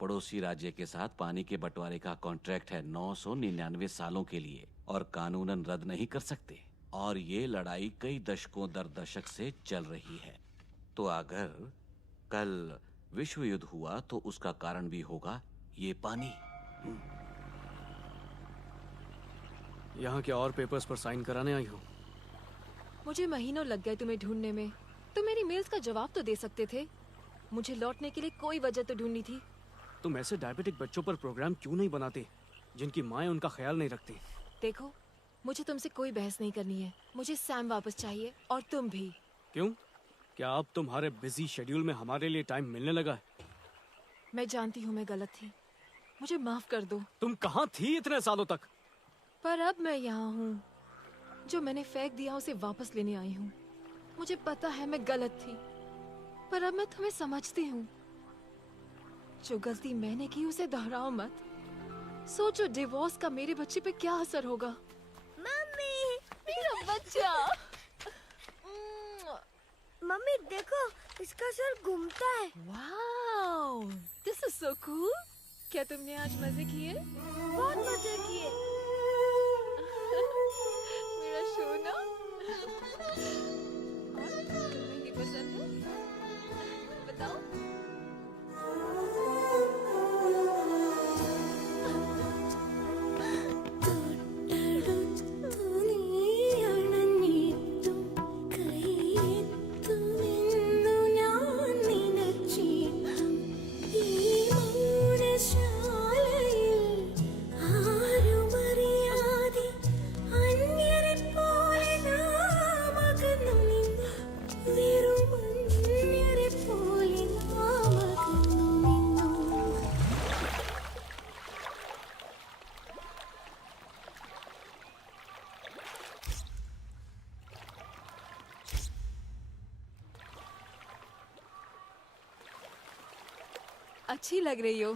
पड़ोसी राज्य के साथ पानी के बंटवारे का कॉन्ट्रैक्ट है 999 सालों के लिए और कानूनन रद्द नहीं कर सकते। और ये लड़ाई कई दशकों दर दशक से चल रही है। तो अगर कल विश्व युद्ध हुआ तो उसका कारण भी होगा ये पानी। यहाँ के और पेपर्स पर साइन कराने आई हो? मुझे महीनों लग गए तुम्हें ढूंढने में। तुम मेरी मेल्स का जवाब तो दे सकते थे। मुझे लौटने के लिए कोई वजह तो ढूंढनी थी। तुम ऐसे डायबिटिक बच्चों पर प्रोग्राम क्यों नहीं बनाते जिनकी माएं उनका ख्याल नहीं रखती? देखो, मुझे तुमसे कोई बहस नहीं करनी है। मुझे सैम वापस चाहिए और तुम भी। क्यों? क्या अब तुम्हारे बिजी शेड्यूल में हमारे लिए टाइम मिलने लगा है? मैं जानती हूँ मैं गलत थी। मुझे माफ कर दो। तुम कहाँ थी इतने सालों तक? पर अब मैं यहाँ हूँ। जो मैंने फेंक दिया उसे वापस लेने आई हूँ। मुझे पता है मैं गलत थी, पर अब मैं तुम्हें समझती हूँ। जो गलती मैंने की उसे दोहराओ मत। सोचो डिवोर्स का मेरे बच्चे पे क्या असर होगा। मम्मी, मेरा बच्चा। मम्मी देखो, इसका सर घूमता है। Wow, this is so cool. क्या तुमने आज मजे किए? बहुत मजे किए। मेरा सोना। और तुम्हें ये पसंद है? बताओ। अच्छी लग रही हो।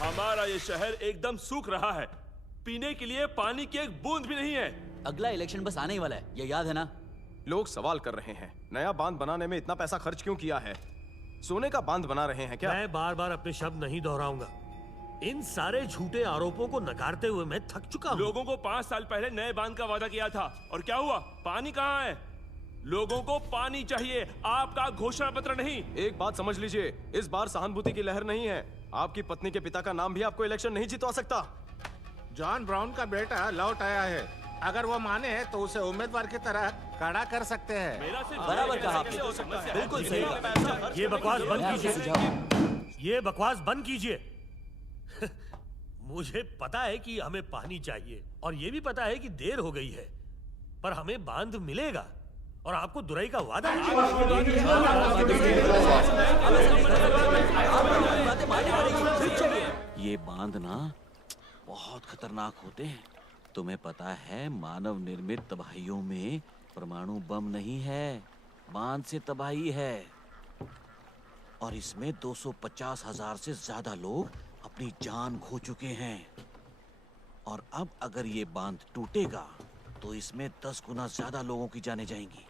हमारा ये शहर एकदम सूख रहा है। पीने के लिए पानी की एक बूंद भी नहीं है। अगला इलेक्शन बस आने ही वाला है, ये याद है ना? लोग सवाल कर रहे हैं, नया बांध बनाने में इतना पैसा खर्च क्यों किया है? सोने का बांध बना रहे हैं क्या? मैं बार बार अपने शब्द नहीं दोहराऊंगा। इन सारे झूठे आरोपों को नकारते हुए मैं थक चुका हूँ। लोगों को 5 साल पहले नए बांध का वादा किया था और क्या हुआ? पानी कहाँ है? लोगों को पानी चाहिए, आपका घोषणा पत्र नहीं। एक बात समझ लीजिए, इस बार सहानुभूति की लहर नहीं है। आपकी पत्नी के पिता का नाम भी आपको इलेक्शन नहीं जितवा सकता। जॉन ब्राउन का बेटा लौट आया है। अगर वो माने तो उसे उम्मीदवार की तरह खड़ा कर सकते हैं। बराबर कहा आपने, बिल्कुल सही। ये बकवास बंद कीजिए। ये बकवास बंद कीजिए। मुझे पता है कि हमें पानी चाहिए और ये भी पता है कि देर हो गई है, पर हमें बांध मिलेगा और आपको दुराई का वादा ये बांध ना बहुत खतरनाक होते हैं। तुम्हें पता है, मानव निर्मित तबाहियों में परमाणु बम नहीं है, बांध से तबाही है। और इसमें 250,000 से ज्यादा लोग अपनी जान खो चुके हैं। और अब अगर ये बांध टूटेगा तो इसमें 10 गुना ज्यादा लोगों की जानें जाएंगी।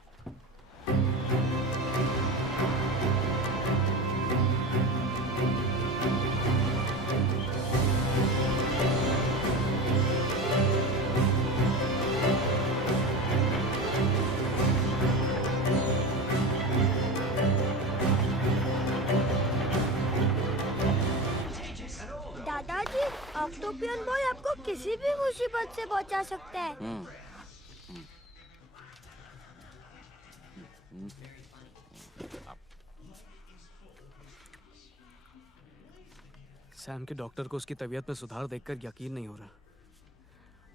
दादाजी, ऑक्टोपियन बॉय आपको किसी भी मुसीबत से बचा सकता है। सैम के डॉक्टर को उसकी तबीयत में सुधार देखकर यकीन नहीं हो रहा।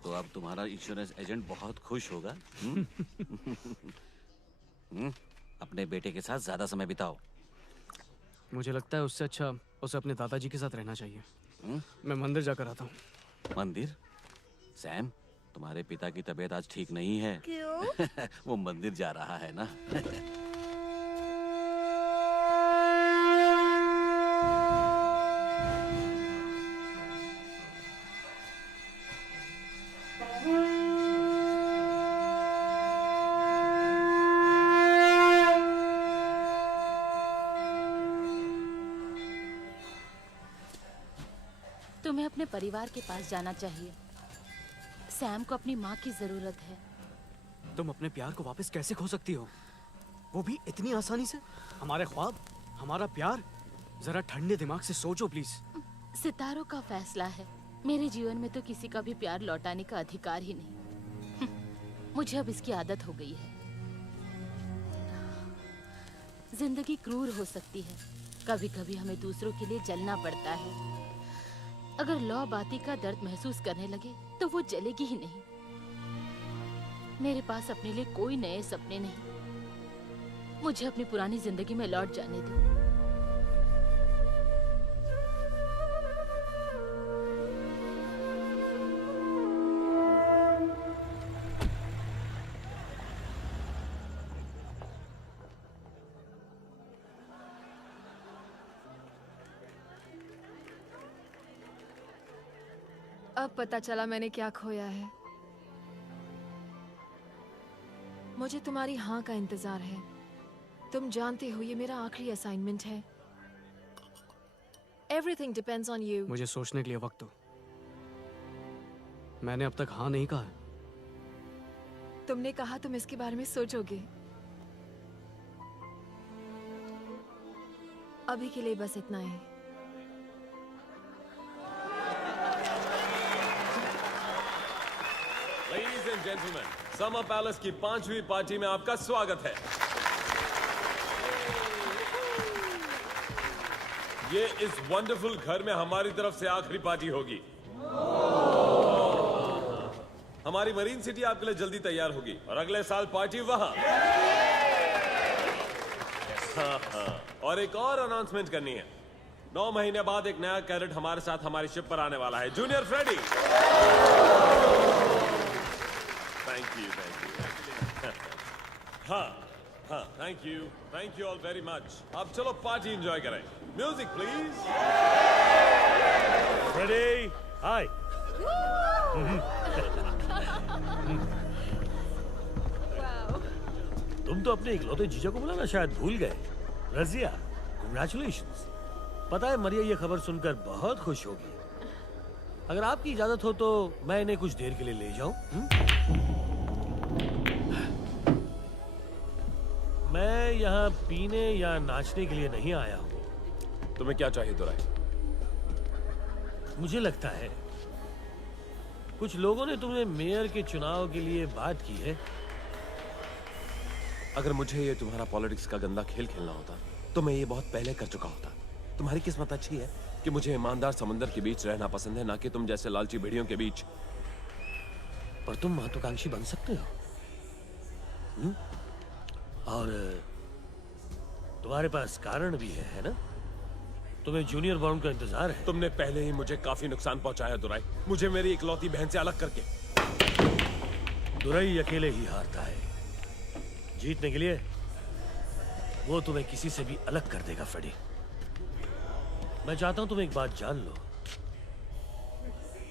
तो अब तुम्हारा इंश्योरेंस एजेंट बहुत खुश होगा। अपने बेटे के साथ ज्यादा समय बिताओ। मुझे लगता है उससे अच्छा उसे अपने दादाजी के साथ रहना चाहिए। मैं मंदिर जाकर आता हूँ। मंदिर? सैम, तुम्हारे पिता की तबीयत आज ठीक नहीं है। क्यों? वो मंदिर जा रहा है ना। तुम्हें अपने परिवार के पास जाना चाहिए। सैम को अपनी माँ की जरूरत है। तुम अपने प्यार को वापस कैसे खो सकती हो, वो भी इतनी आसानी से? हमारे ख्वाब, हमारा प्यार, जरा ठंडे दिमाग से सोचो प्लीज। सितारों का फैसला है। मेरे जीवन में तो किसी का भी प्यार लौटाने का अधिकार ही नहीं। मुझे अब इसकी आदत हो गई है। जिंदगी क्रूर हो सकती है। कभी कभी हमें दूसरों के लिए जलना पड़ता है। अगर लौ बाती का दर्द महसूस करने लगे तो वो जलेगी ही नहीं। मेरे पास अपने लिए कोई नए सपने नहीं। मुझे अपनी पुरानी जिंदगी में लौट जाने दो। अब पता चला मैंने क्या खोया है। मुझे तुम्हारी हाँ का इंतजार है। तुम जानते हो ये मेरा आखिरी असाइनमेंट है। Everything depends on you. मुझे सोचने के लिए वक्त दो। मैंने अब तक हाँ नहीं कहा है। तुमने कहा तुम इसके बारे में सोचोगे। अभी के लिए बस इतना ही। Ladies and gentlemen, summer palace की 5वीं पार्टी में आपका स्वागत है। ये इस वंडरफुल घर में हमारी तरफ से आखिरी पार्टी होगी। हमारी मरीन सिटी आपके लिए जल्दी तैयार होगी और अगले साल पार्टी वहां। और एक और अनाउंसमेंट करनी है। 9 महीने बाद एक नया कैडेट हमारे साथ हमारी शिप पर आने वाला है, junior Freddie. Thank you, thank you. हाँ, thank you all very much. अब चलो पार्टी एंजॉय करें। Music please. Freddie, hi. तुम तो अपने इकलौते जीजा को बुलाना शायद भूल गए। रजिया, कांग्रेचुलेशंस। पता है मरिया ये खबर सुनकर बहुत खुश होगी। अगर आपकी इजाजत हो तो मैं इन्हें कुछ देर के लिए ले जाऊं? मैं यहाँ पीने या नाचने के लिए नहीं आया हूँ। तुम्हें क्या चाहिए दुराई? मुझे लगता है कुछ लोगों ने तुम्हें मेयर के चुनाव के लिए बात की है। अगर मुझे ये तुम्हारा पॉलिटिक्स का गंदा खेल खेलना होता तो मैं ये बहुत पहले कर चुका होता। तुम्हारी किस्मत अच्छी है कि मुझे ईमानदार समंदर के बीच रहना पसंद है, ना कि तुम जैसे लालची भेड़ियों के बीच। पर तुम महत्वाकांक्षी बन सकते हो। और तुम्हारे पास कारण भी है ना? तुम्हें जूनियर बॉर्न का इंतजार है। तुमने पहले ही मुझे काफी नुकसान पहुंचाया दुराई, मुझे मेरी इकलौती बहन से अलग करके। दुराई अकेले ही हारता है। जीतने के लिए वो तुम्हें किसी से भी अलग कर देगा फ्रेडी। मैं चाहता हूं तुम एक बात जान लो।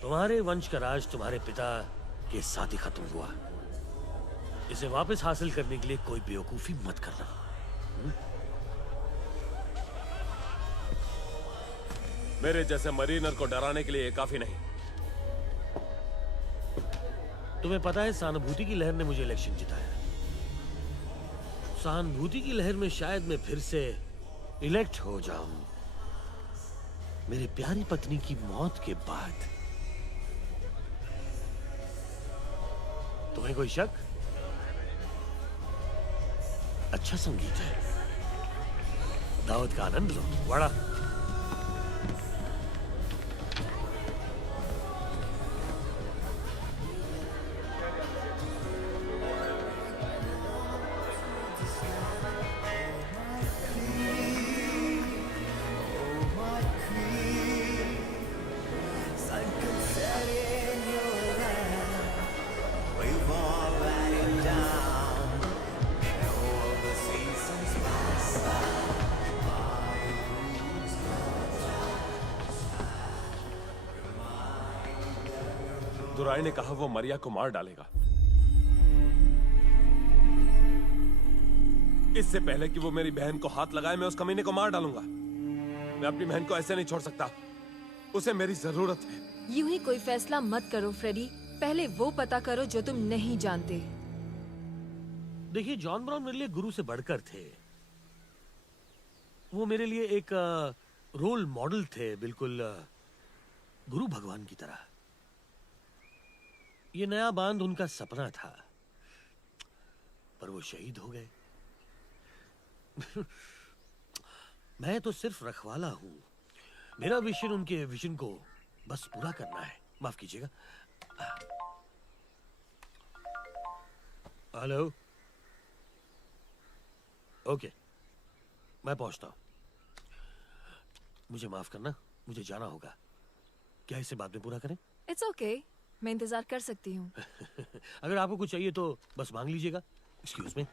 तुम्हारे वंश का राज तुम्हारे पिता के साथ ही खत्म हुआ। इसे वापस हासिल करने के लिए कोई बेवकूफी मत करना। मेरे जैसे मरीनर को डराने के लिए ये काफी नहीं। तुम्हें पता है सहानुभूति की लहर ने मुझे इलेक्शन जिताया। सहानुभूति की लहर में शायद मैं फिर से इलेक्ट हो जाऊं। मेरी प्यारी पत्नी की मौत के बाद। तुम्हें कोई शक? अच्छा संगीत है। दावत का आनंद लो। बड़ा दुराई ने कहा वो मरिया को मार डालेगा। इससे पहले कि वो मेरी बहन को हाथ लगाए, मैं उस कमीने को मार डालूंगा। मैं अपनी बहन को ऐसे नहीं छोड़ सकता, उसे मेरी जरूरत है। यूं ही कोई फैसला मत करो फ्रेडी, पहले वो पता करो जो तुम नहीं जानते। देखिए, जॉन ब्राउन मेरे लिए गुरु से बढ़कर थे। वो मेरे लिए एक रोल मॉडल थे, बिल्कुल गुरु भगवान की तरह। ये नया बांध उनका सपना था, पर वो शहीद हो गए। मैं तो सिर्फ रखवाला हूं। मेरा विजन उनके विजन को बस पूरा करना है। माफ कीजिएगा। हेलो। ओके, मैं पहुंचता हूं। मुझे माफ करना, मुझे जाना होगा। क्या इसे बाद में पूरा करें? इट्स ओके, मैं इंतजार कर सकती हूँ। अगर आपको कुछ चाहिए तो बस मांग लीजिएगा। Excuse me.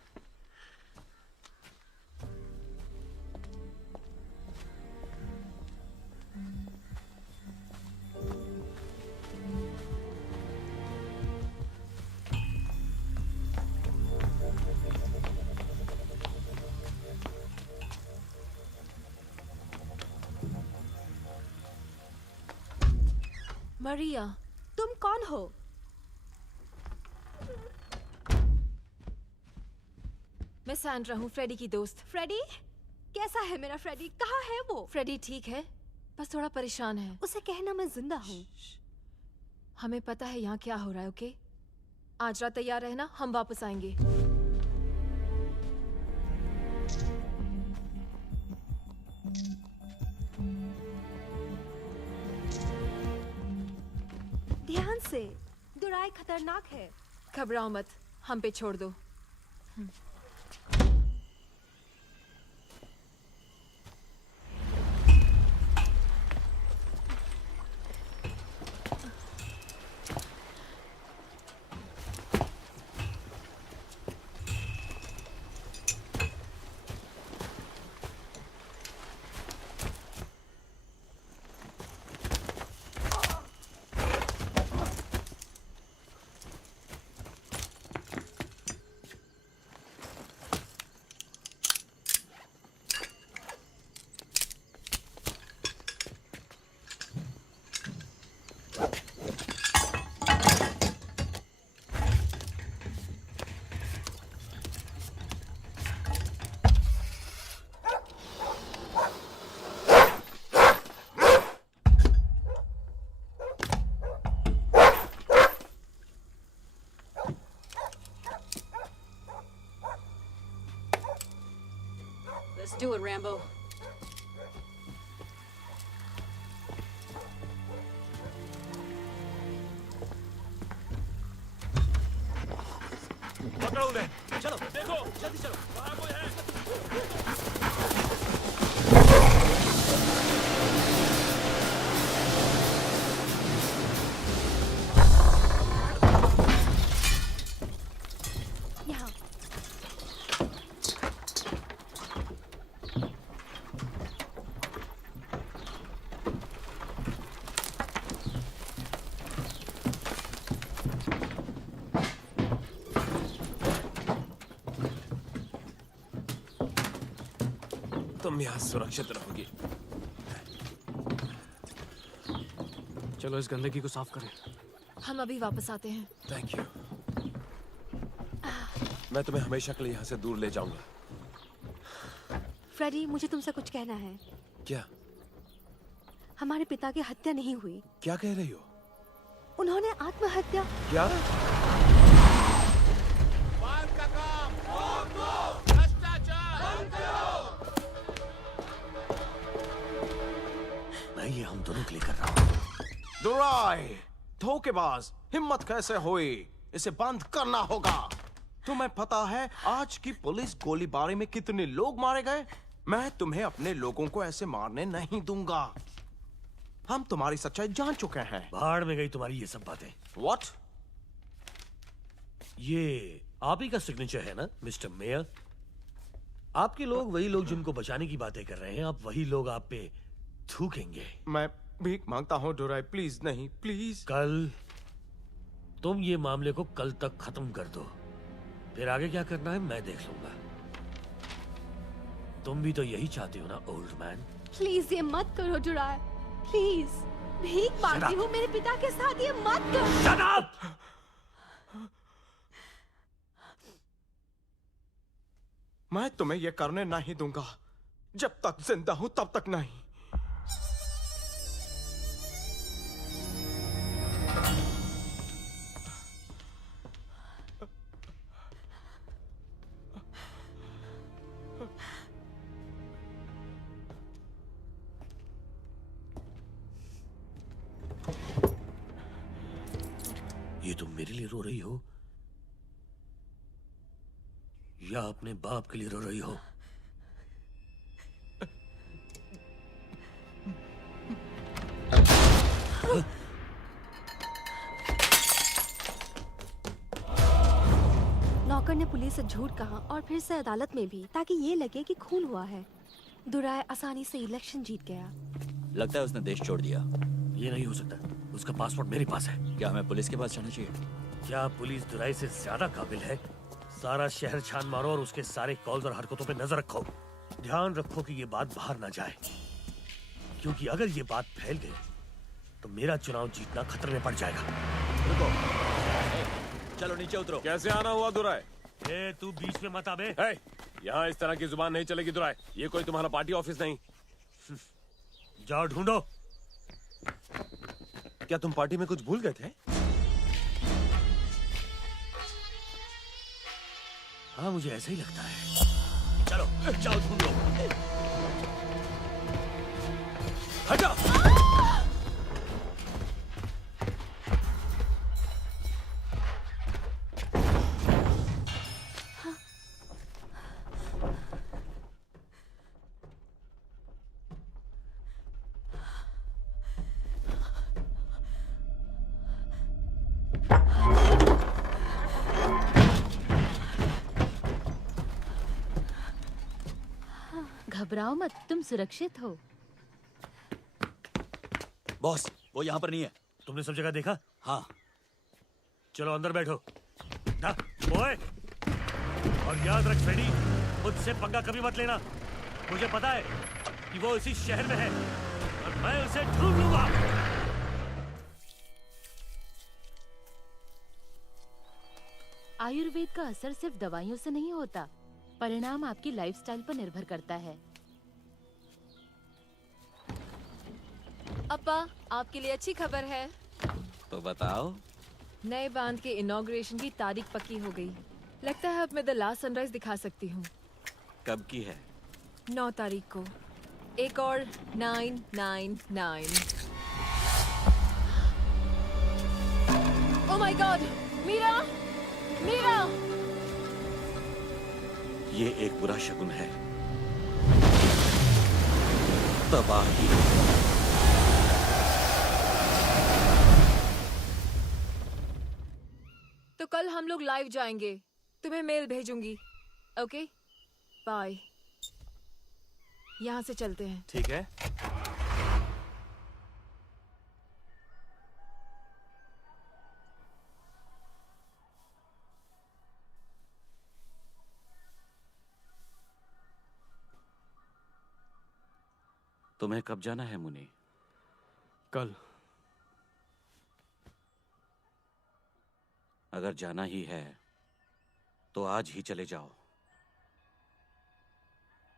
मरिया, तुम कौन हो? मैं सैंड्रा हूँ, फ्रेडी की दोस्त। फ्रेडी? कैसा है मेरा फ्रेडी? कहाँ है वो? फ्रेडी ठीक है, बस थोड़ा परेशान है। उसे कहना मैं जिंदा हूँ। हमें पता है यहाँ क्या हो रहा है, ओके? आज रात तैयार रहना, हम वापस आएंगे। ध्यान से, दुराई खतरनाक है। घबराओ मत, हम पे छोड़ दो। Let's do it, Rambo. पकड़ो उन्हें। चलो, देखो, जल्दी चलो। वहाँ कोई है। यहाँ। तुम यहाँ सुरक्षित रहोगी। चलो इस गंदगी को साफ करें। हम अभी वापस आते हैं। Thank you. मैं तुम्हें हमेशा के लिए यहाँ से दूर ले जाऊंगा। फ्रेडी, मुझे तुमसे कुछ कहना है। क्या? हमारे पिता की हत्या नहीं हुई। क्या कह रही हो? उन्होंने आत्महत्या। क्या? मैं ये हम दोनों के लिए कर रहा हूँ। दुराई, धोखेबाज, हिम्मत कैसे हुई? इसे बंद करना होगा। तुम्हें पता है आज की पुलिस गोलीबारी में कितने लोग मारे गए? मैं तुम्हें अपने लोगों को ऐसे मारने नहीं दूंगा। हम तुम्हारी सच्चाई जान चुके हैं। भाड़ में गई तुम्हारी ये सब बातें। What? ये आप ही का सिग्नेचर है ना, मिस्टर मेयर? आपके लोग वही लोग जिनको बचाने की बातें कर रहे हैं, अब वही लोग आप पे थूकेंगे। मैं भीख मांगता हूँ दुराई, प्लीज नहीं, प्लीज। कल तुम ये मामले को कल तक खत्म कर दो, फिर आगे क्या करना है मैं देख लूंगा। तुम भी तो यही चाहती हो ना ओल्ड मैन? प्लीज ये मत करो जुड़ाए, प्लीज भीख मांगती हूँ, मेरे पिता के साथ ये मत करो। Shut up! मैं तुम्हें ये करने नहीं दूंगा। जब तक जिंदा हूं तब तक नहीं। ये तुम मेरे लिए रो रही हो या अपने बाप के लिए रो रही हो? नौकर ने पुलिस से झूठ कहा और फिर से अदालत में भी, ताकि ये लगे कि खून हुआ है। दुराय आसानी से इलेक्शन जीत गया। लगता है उसने देश छोड़ दिया। ये नहीं हो सकता, उसका पासपोर्ट मेरे पास है। क्या हमें पुलिस के पास जाना चाहिए? क्या पुलिस दुराई से ज्यादा काबिल है? सारा शहर छान मारो और उसके सारे कॉल्स और हरकतों पे नजर रखो। ध्यान रखो कि ये बात बाहर ना जाए, क्योंकि अगर ये बात फैल गई तो मेरा चुनाव जीतना खतरे में पड़ जाएगा। रुको, चलो नीचे उतरो। कैसे आना हुआ दुराय? तू बीच में मत आबे। यहाँ इस तरह की जुबान नहीं चलेगी दुराय। ये कोई तुम्हारा पार्टी ऑफिस नहीं। जाओ ढूंढो। क्या तुम पार्टी में कुछ भूल गए थे? हाँ, मुझे ऐसा ही लगता है। चलो जाओ ढूंढो। हटा। घबराओ मत, तुम सुरक्षित हो। बॉस, वो यहाँ पर नहीं है। तुमने सब जगह देखा? हाँ। चलो अंदर बैठो। ओए, और याद रख फ्रेडी, मुझसे पंगा कभी मत लेना। मुझे पता है कि वो इसी शहर में है और मैं उसे ढूंढ लूंगा। आयुर्वेद का असर सिर्फ दवाइयों से नहीं होता, परिणाम आपकी लाइफस्टाइल पर निर्भर करता है। अप्पा, आपके लिए अच्छी खबर है। तो बताओ। नए बांध के इनॉग्रेशन की तारीख पक्की हो गई। लगता है अब मैं द लास्ट सनराइज दिखा सकती हूँ। कब की है? 9 तारीख को। एक और 999। Oh my god, Meera, Meera! ये एक बुरा शगुन है। तबाही। तो कल हम लोग लाइव जाएंगे। तुम्हें मेल भेजूंगी। Okay, bye. यहाँ से चलते हैं। ठीक है। तुम्हें कब जाना है मुनी? कल। अगर जाना ही है तो आज ही चले जाओ,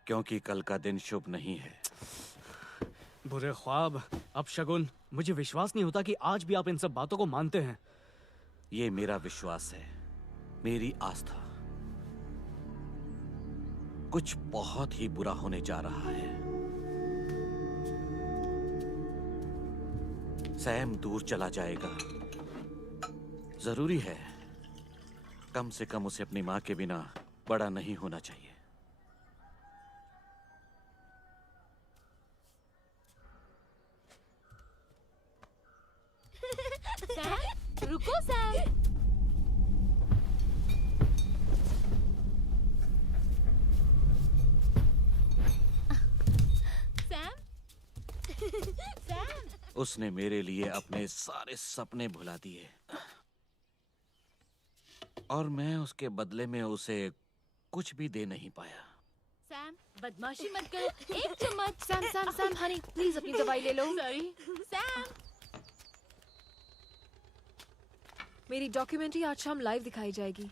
क्योंकि कल का दिन शुभ नहीं है। बुरे ख्वाब, अपशगुन। मुझे विश्वास नहीं होता कि आज भी आप इन सब बातों को मानते हैं। ये मेरा विश्वास है, मेरी आस्था। कुछ बहुत ही बुरा होने जा रहा है। सैम दूर चला जाएगा। जरूरी है, कम से कम उसे अपनी मां के बिना बड़ा नहीं होना चाहिए। सैम, रुको सैम। Sam, Sam. उसने मेरे लिए अपने सारे सपने भुला दिए। और मैं उसके बदले में उसे कुछ भी दे नहीं पाया। सैम, बदमाशी मत करो। एक चम्मच। Sam Sam Sam honey, please अपनी दवाई ले लो। Sorry Sam. मेरी डॉक्यूमेंट्री आज शाम लाइव दिखाई जाएगी,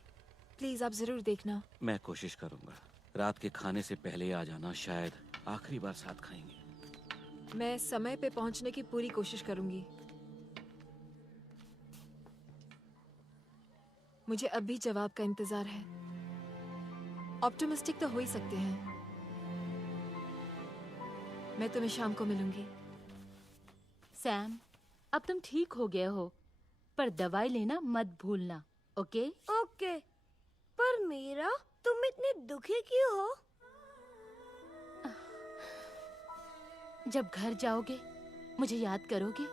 प्लीज आप जरूर देखना। मैं कोशिश करूंगा। रात के खाने से पहले आ जाना, शायद आखिरी बार साथ खाएंगे। मैं समय पे पहुंचने की पूरी कोशिश करूंगी। मुझे अब भी जवाब का इंतजार है। ऑप्टिमिस्टिक तो हो ही सकते हैं। मैं तुम्हें शाम को मिलूंगी। सैम, अब तुम ठीक हो गए हो, पर दवाई लेना मत भूलना, ओके? ओके, पर मीरा तुम इतने दुखी क्यों हो? जब घर जाओगे मुझे याद करोगे?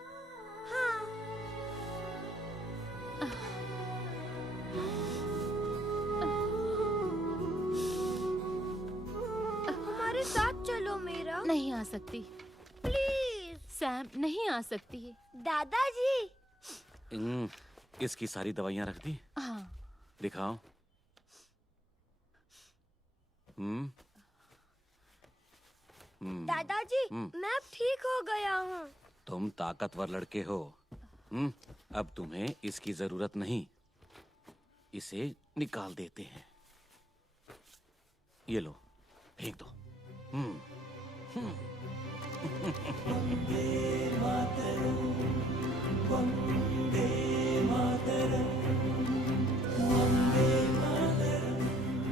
हमारे साथ चलो मीरा। नहीं आ सकती। प्लीज। सैम, नहीं आ सकती। दादाजी। इसकी सारी दवाइयां रख दी? हाँ। दिखाओ। दादाजी, मैं अब ठीक हो गया हूँ। तुम ताकतवर लड़के हो। अब तुम्हें इसकी जरूरत नहीं। इसे निकाल देते हैं। ये लो, फेंक दो।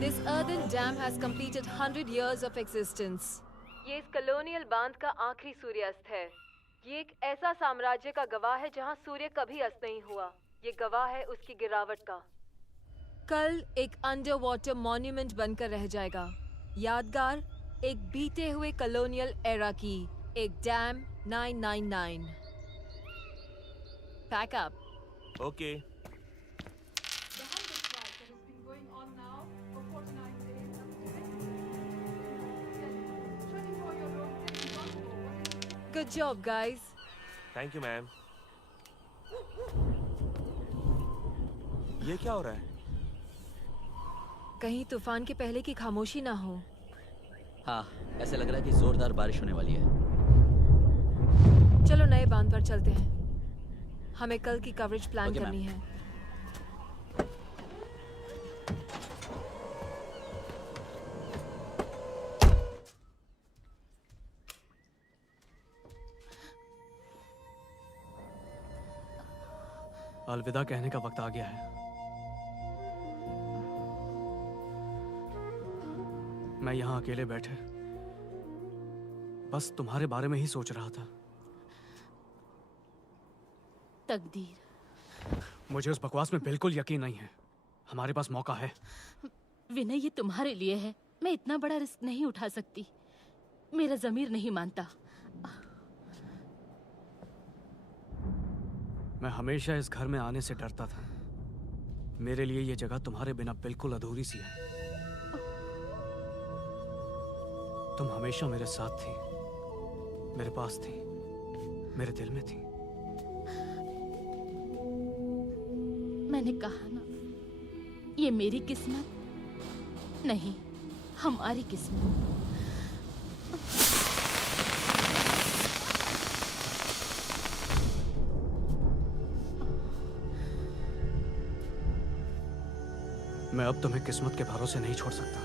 This earthen dam has completed 100 years of existence. ये इस कॉलोनियल बांध का आखिरी सूर्यास्त है। ये एक ऐसा साम्राज्य का गवाह है जहां सूर्य कभी अस्त नहीं हुआ। ये गवाह है उसकी गिरावट का। कल एक अंडर वाटर मॉन्यूमेंट बनकर रह जाएगा, यादगार एक बीते हुए कॉलोनियल एरा की, एक dam 999। Pack up. Okay. Good job, guys. Thank you ma'am. ये क्या हो रहा है? कहीं तूफान के पहले की खामोशी ना हो। हाँ, ऐसे लग रहा है कि जोरदार बारिश होने वाली है। चलो नए बांध पर चलते हैं। हमें कल की कवरेज प्लान करनी है। अलविदा कहने का वक्त आ गया है। मैं यहाँ अकेले बैठे बस तुम्हारे बारे में ही सोच रहा था। तकदीर। मुझे उस बकवास में बिल्कुल यकीन नहीं है। हमारे पास मौका है। विनय, ये तुम्हारे लिए है। मैं इतना बड़ा रिस्क नहीं उठा सकती। मेरा ज़मीर नहीं मानता। मैं हमेशा इस घर में आने से डरता था। मेरे लिए ये जगह तुम्हारे बिना बिल्कुल अधूरी सी है। तुम हमेशा मेरे साथ थी, मेरे पास थी, मेरे दिल में थी। मैंने कहा ना, ये मेरी किस्मत नहीं, हमारी किस्मत। मैं अब तुम्हें किस्मत के भरोसे नहीं छोड़ सकता।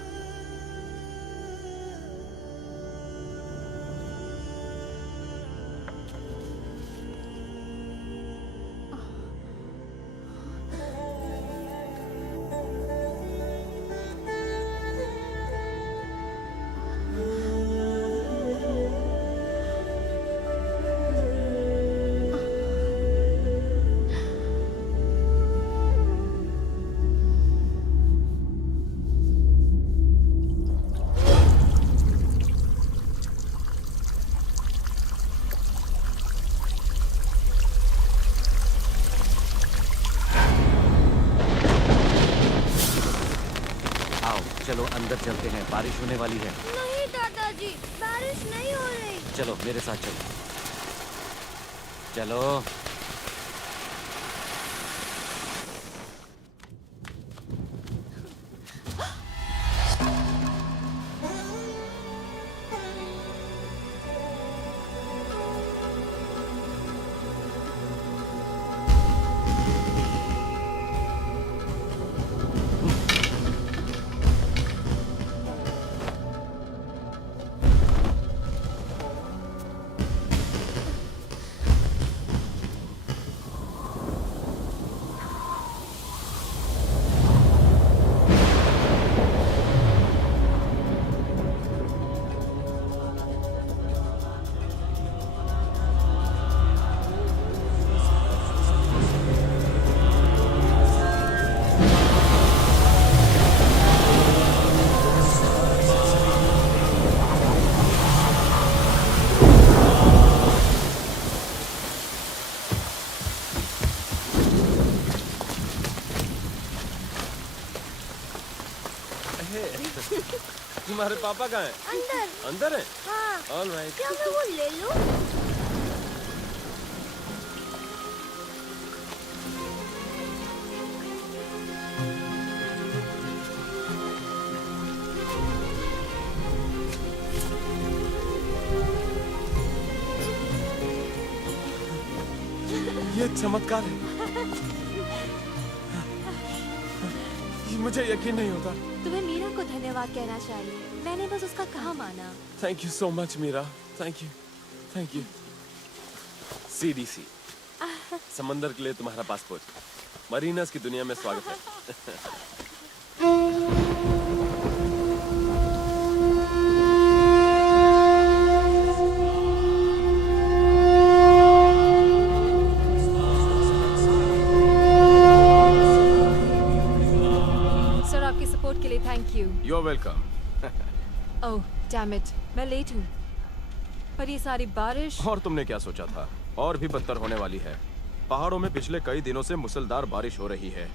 चलो अंदर चलते हैं, बारिश होने वाली है। नहीं दादाजी, बारिश नहीं हो रही। चलो मेरे साथ चलो। चलो। तुम्हारे पापा कहाँ हैं? अंदर। अंदर है? हाँ। All right. क्या मैं वो ले लूं? ये चमत्कार है। ये मुझे यकीन नहीं होता। तुम्हें मीरा को धन्यवाद कहना चाहिए। मैंने बस उसका कहा माना। Thank you so much Meera. Thank you. Thank you. CDC समंदर के लिए तुम्हारा पासपोर्ट। मरीनास की दुनिया में स्वागत है। सर आपकी सपोर्ट के लिए thank you. You are welcome. Oh damn it, मैं लेट हूँ। पर ये सारी बारिश। और तुमने क्या सोचा था? और भी बदतर होने वाली है। पहाड़ों में पिछले कई दिनों से मूसलाधार बारिश हो रही है।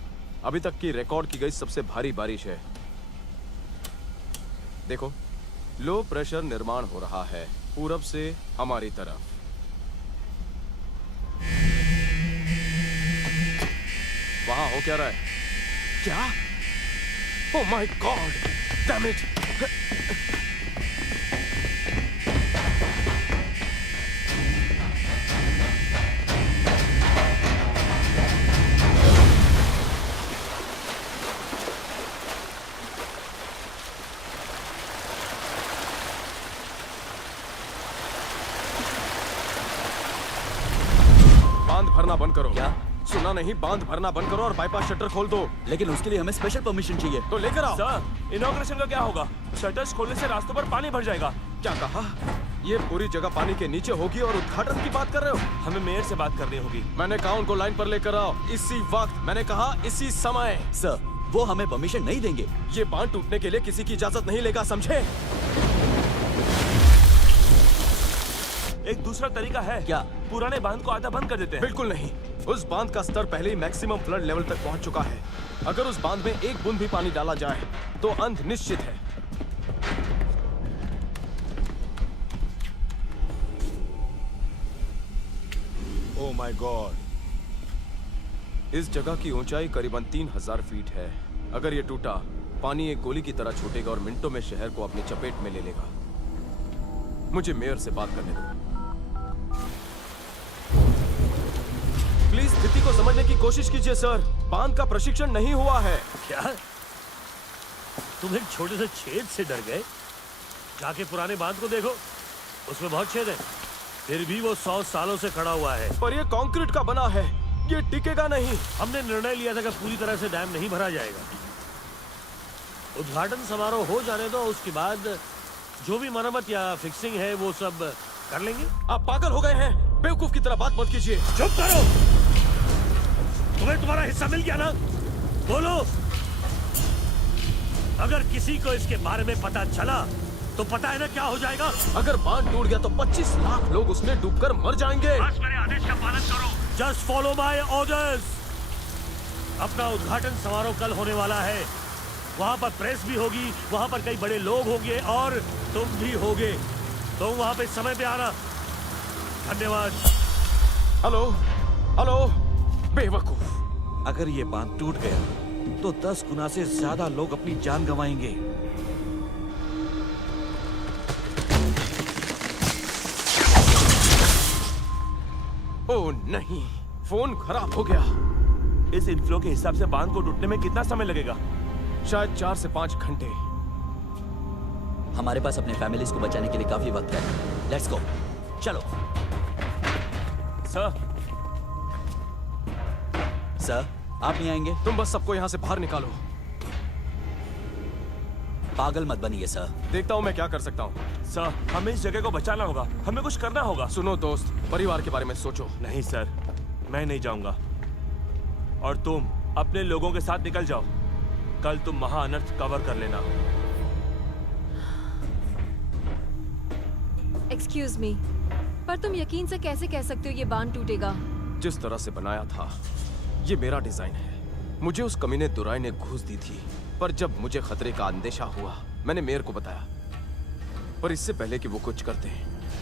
अभी तक की रिकॉर्ड की गई सबसे भारी बारिश है। देखो, लो प्रेशर निर्माण हो रहा है पूरब से हमारी तरफ। वहां हो क्या रहा है? क्या? ओह माय गॉड! Damn it! बांध भरना बंद करो। क्या? सुना नहीं? बांध भरना बंद करो और बाईपास शटर खोल दो। लेकिन उसके लिए हमें स्पेशल परमिशन चाहिए। तो लेकर आओ। सर, इनॉग्रेशन का क्या होगा? शटर्स खोलने से रास्तों पर पानी भर जाएगा। क्या कहा? ये पूरी जगह पानी के नीचे होगी और उद्घाटन की बात कर रहे हो? हमें मेयर से बात करनी होगी। मैंने कहा उनको लाइन पर लेकर आओ इसी वक्त। मैंने कहा इसी समय। सर, वो हमें परमिशन नहीं देंगे। ये बांध टूटने के लिए किसी की इजाजत नहीं लेगा, समझे? एक दूसरा तरीका है। क्या? पुराने बांध को आधा बंद कर देते हैं। बिल्कुल नहीं। उस बांध का स्तर पहले ही मैक्सिमम फ्लड लेवल तक पहुंच चुका है। अगर उस बांध में एक बूंद भी पानी डाला जाए तो अंत निश्चित है। ओह माय गॉड! इस जगह की ऊंचाई करीबन 3000 फीट है। अगर ये टूटा, पानी एक गोली की तरह छूटेगा और मिनटों में शहर को अपनी चपेट में ले लेगा। मुझे मेयर से बात करने दो। प्लीज स्थिति को समझने की कोशिश कीजिए सर। बांध का प्रशिक्षण नहीं हुआ है। क्या? तुम एक छोटे से छेद से डर गए? जाके पुराने बांध को देखो, उसमें बहुत छेद है। फिर भी वो 100 सालों से खड़ा हुआ है। पर ये कंक्रीट का बना है, ये टिकेगा नहीं। हमने निर्णय लिया था कि पूरी तरह से डैम नहीं भरा जाएगा। उद्घाटन समारोह हो जाने दो, उसके बाद जो भी मरम्मत या फिक्सिंग है वो सब कर लेंगे। आप पागल हो गए हैं? बेवकूफ की तरह बात मत कीजिए। चुप करो! तुम्हें तुम्हारा हिस्सा मिल गया ना? बोलो! अगर किसी को इसके बारे में पता चला तो पता है ना क्या हो जाएगा? अगर बांध टूट गया तो 25 लाख लोग उसमें डूबकर मर जाएंगे। बस मेरे आदेश का पालन करो। Just follow my orders. अपना उद्घाटन समारोह कल होने वाला है। वहाँ पर प्रेस भी होगी, वहाँ पर कई बड़े लोग होंगे और तुम भी होगे। तुम वहाँ पे समय पे आना। धन्यवाद। हेलो, हेलो, बेवकूफ। अगर ये बांध टूट गया तो 10 गुना से ज्यादा लोग अपनी जान गंवाएंगे। ओह नहीं, फोन खराब हो गया। इस इनफ्लो के हिसाब से बांध को टूटने में कितना समय लगेगा? शायद 4 से 5 घंटे। हमारे पास अपने फैमिलीज को बचाने के लिए काफी वक्त है। लेट्स गो, चलो। सर, सर, आप नहीं आएंगे? तुम बस सबको यहाँ से बाहर निकालो। पागल मत बनिए सर। देखता हूँ मैं क्या कर सकता हूँ। सर, हमें इस जगह को बचाना होगा। हमें कुछ करना होगा। सुनो दोस्त, परिवार के बारे में सोचो। नहीं सर, मैं नहीं जाऊंगा। और तुम अपने लोगों के साथ निकल जाओ। कल तुम महाअनर्थ कवर कर लेना। एक्सक्यूज मी, पर तुम यकीन से कैसे कह सकते हो ये बांध टूटेगा? जिस तरह से बनाया था, ये मेरा डिजाइन है। मुझे उस कमीने दुराई ने घूस दी थी, पर जब मुझे खतरे का अंदेशा हुआ मैंने मेयर को बताया, पर इससे पहले कि वो कुछ करते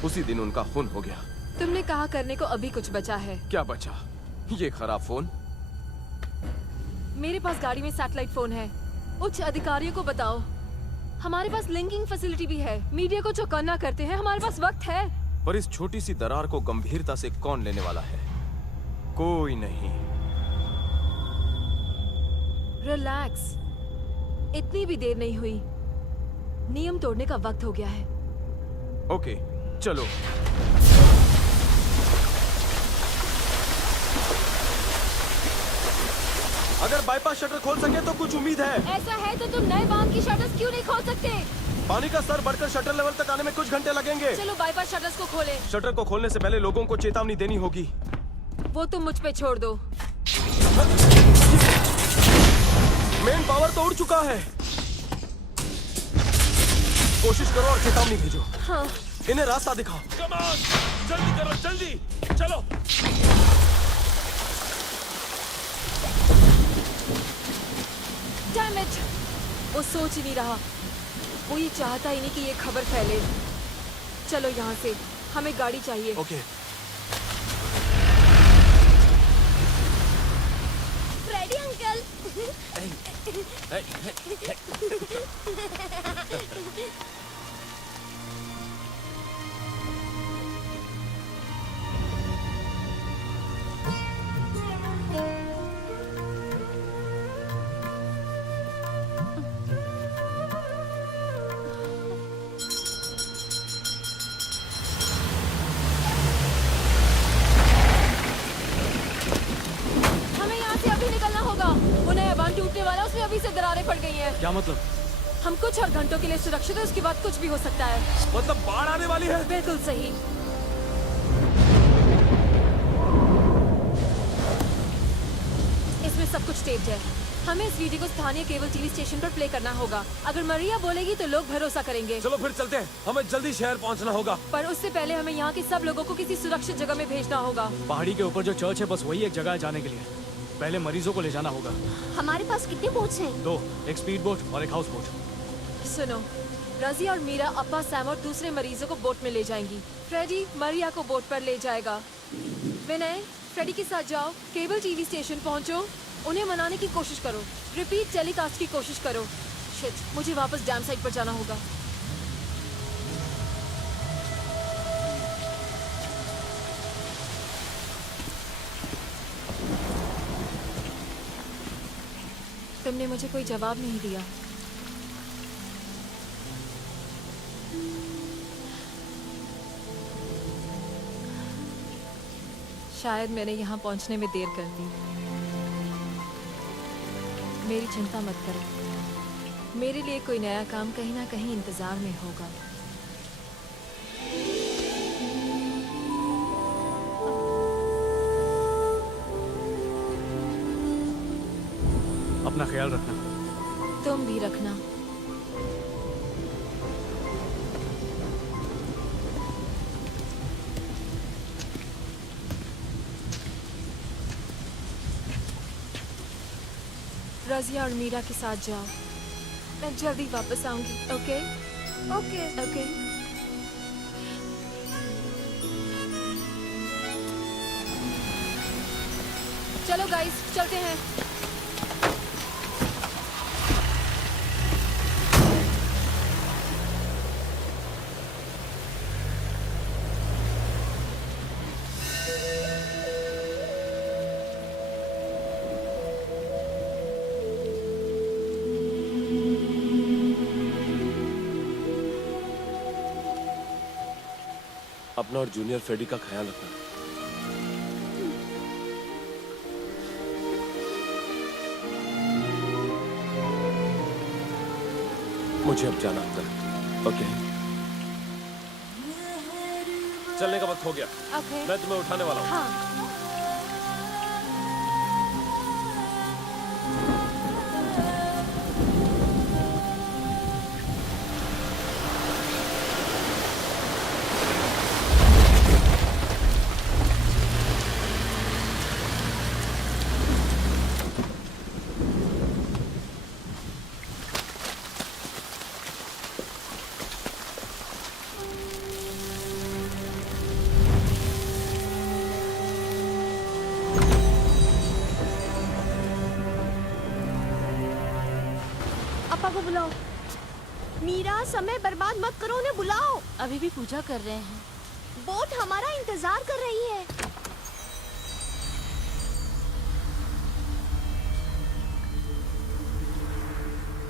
उसी दिन उनका खून हो गया। तुमने कहा करने को अभी कुछ बचा है। क्या बचा? ये खराब फोन। मेरे पास गाड़ी में सैटेलाइट फोन है। उच्च अधिकारियों को बताओ। हमारे पास लिंकिंग फैसिलिटी भी है। मीडिया को चौकन्ना करते हैं। हमारे पास वक्त है। पर इस छोटी सी दरार को गंभीरता से कौन लेने वाला है? कोई नहीं। रिलैक्स, इतनी भी देर नहीं हुई। नियम तोड़ने का वक्त हो गया है। ओके, चलो। अगर बाईपास शटर खोल सके तो कुछ उम्मीद है। ऐसा है तो तुम नए बांध की शटर्स क्यों नहीं खोल सकते? पानी का स्तर बढ़कर शटर लेवल तक आने में कुछ घंटे लगेंगे। चलो बाईपास शटर्स को खोलें। शटर को खोलने से पहले लोगों को चेतावनी देनी होगी। वो तुम मुझ पे छोड़ दो। मेन पावर तो उड़ चुका है। कोशिश करो और चेतावनी भेजो। हाँ। इन्हें रास्ता दिखाओ। कम ऑन, जल्दी करो, जल्दी चलो। Damn it! वो सोच ही नहीं रहा। वो ये चाहता ही नहीं कि ये खबर फैले। चलो यहाँ से, हमें गाड़ी चाहिए। ओके। Freddy uncle. अभी से दरारें पड़ गई हैं। क्या मतलब? हम कुछ और घंटों के लिए सुरक्षित हैं, उसके बाद कुछ भी हो सकता है। मतलब बाढ़ आने वाली है? बिल्कुल सही। इसमें सब कुछ स्टेज है। हमें इस वीडियो को स्थानीय केबल टीवी स्टेशन पर प्ले करना होगा। अगर मरिया बोलेगी तो लोग भरोसा करेंगे। चलो फिर चलते हैं, हमें जल्दी शहर पहुंचना होगा। पर उससे पहले हमें यहाँ के सब लोगों को किसी सुरक्षित जगह में भेजना होगा। पहाड़ी के ऊपर जो चर्च है बस वही एक जगह है जाने के लिए। पहले मरीजों को ले जाना होगा। हमारे पास कितने बोट्स हैं? 2, एक स्पीड बोट और एक हाउस बोट। सुनो, रजी और मीरा अप्पा, सैम और दूसरे मरीजों को बोट में ले जाएंगी। फ्रेडी मरिया को बोट पर ले जाएगा। विनय, फ्रेडी के साथ जाओ, केबल टीवी स्टेशन पहुंचो, उन्हें मनाने की कोशिश करो, रिपीट टेलीकास्ट की कोशिश करो। शिट, मुझे वापस डैम साइड पर जाना होगा। तुमने मुझे कोई जवाब नहीं दिया। शायद मैंने यहाँ पहुँचने में देर कर दी। मेरी चिंता मत करो, मेरे लिए कोई नया काम कहीं ना कहीं इंतजार में होगा। अपना ख्याल रखना। तुम भी रखना। रजिया और मीरा के साथ जाओ, मैं जल्दी वापस आऊंगी। ओके? ओके। ओके। चलो गाइस, चलते हैं। अपना और जूनियर फ्रेडी का ख्याल रखना। मुझे अब जाना होगा। ओके? चलने का वक्त हो गया। ओके। मैं तुम्हें उठाने वाला हूँ। हाँ। को बुलाओ। मीरा, समय बर्बाद मत करो, उन्हें बुलाओ। अभी भी पूजा कर रहे हैं। बोट हमारा इंतजार कर रही है।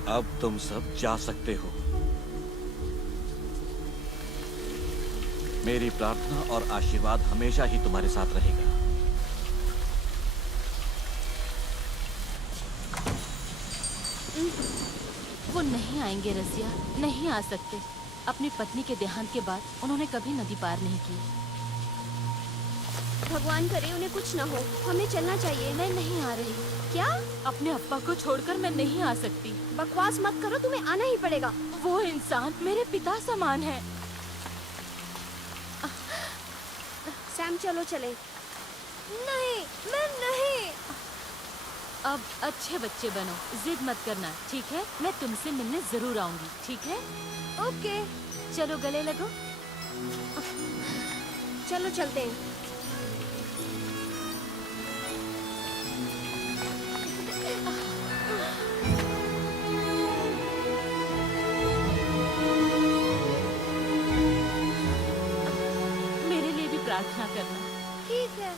अब तुम सब जा सकते हो। मेरी प्रार्थना और आशीर्वाद हमेशा ही तुम्हारे साथ रहेगा। वो नहीं आएंगे रसिया, नहीं आ सकते। अपनी पत्नी के देहांत के बाद उन्होंने कभी नदी पार नहीं की। भगवान करे उन्हें कुछ न हो। हमें चलना चाहिए। मैं नहीं आ रही। क्या? अपने अब्बा को छोड़कर मैं नहीं आ सकती। बकवास मत करो, तुम्हें आना ही पड़ेगा। वो इंसान मेरे पिता समान है। सैम, चलो चले। नहीं, मैं नहीं। अब अच्छे बच्चे बनो, जिद मत करना, ठीक है? मैं तुमसे मिलने जरूर आऊंगी, ठीक है? ओके। चलो गले लगो। चलो चलते हैं। मेरे लिए भी प्रार्थना करना। ठीक है।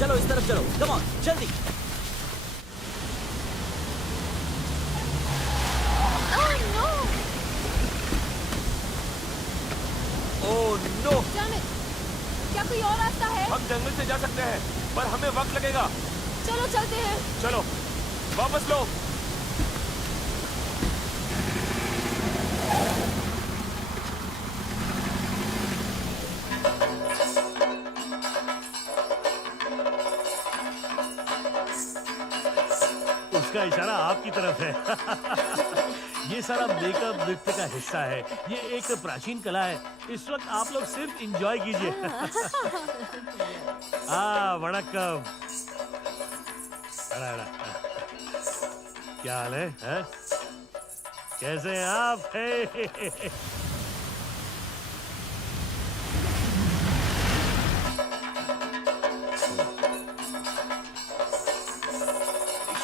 चलो इस तरफ चलो, कम ऑन, जल्दी। Oh no! क्या कोई और रास्ता है? हम जंगल से जा सकते हैं, पर हमें वक्त लगेगा। चलो चलते हैं। चलो, वापस लो। उसका इशारा आपकी तरफ है। ये सारा मेकअप नृत्य का हिस्सा है। ये एक प्राचीन कला है। इस वक्त आप लोग सिर्फ एंजॉय कीजिए। वणक्कम। क्या हाल है, हैं? कैसे हैं आप?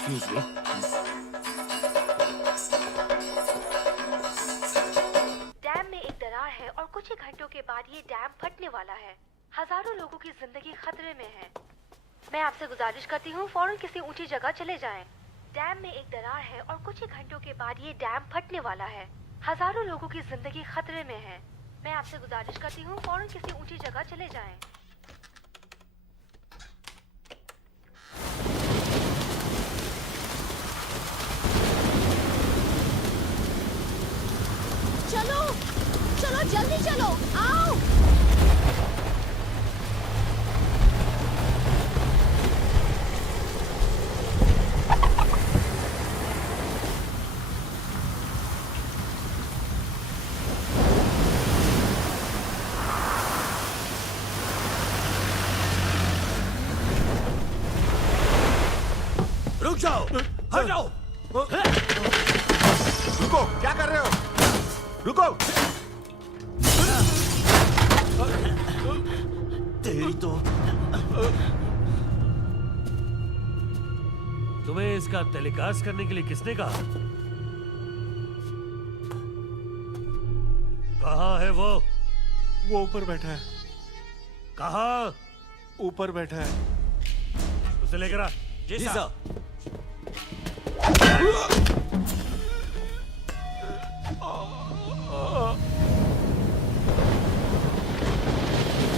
Excuse me. डैम में एक दरार है और कुछ ही घंटों के बाद ये डैम फटने वाला है। हजारों लोगों की जिंदगी खतरे में है। मैं आपसे गुजारिश करती हूँ फौरन किसी ऊंची जगह चले जाएं। डैम में एक दरार है और कुछ ही घंटों के बाद ये डैम फटने वाला है। हजारों लोगों की जिंदगी खतरे में है। मैं आपसे गुजारिश करती हूँ फौरन किसी ऊंची जगह चले जाएं। चलो चलो, जल्दी चलो, आओ। रुक जाओ, हट जाओ। रुको, क्या कर रहे हो? रुको। तेरी तो। तुम्हें इसका टेलीकास्ट करने के लिए किसने कहा? कहाँ है वो? वो ऊपर बैठा है। कहाँ? ऊपर बैठा है। उसे लेकर आ। जी सर।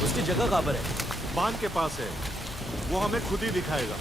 उसकी जगह कहाँ पर है? बांध के पास है। वो हमें खुद ही दिखाएगा।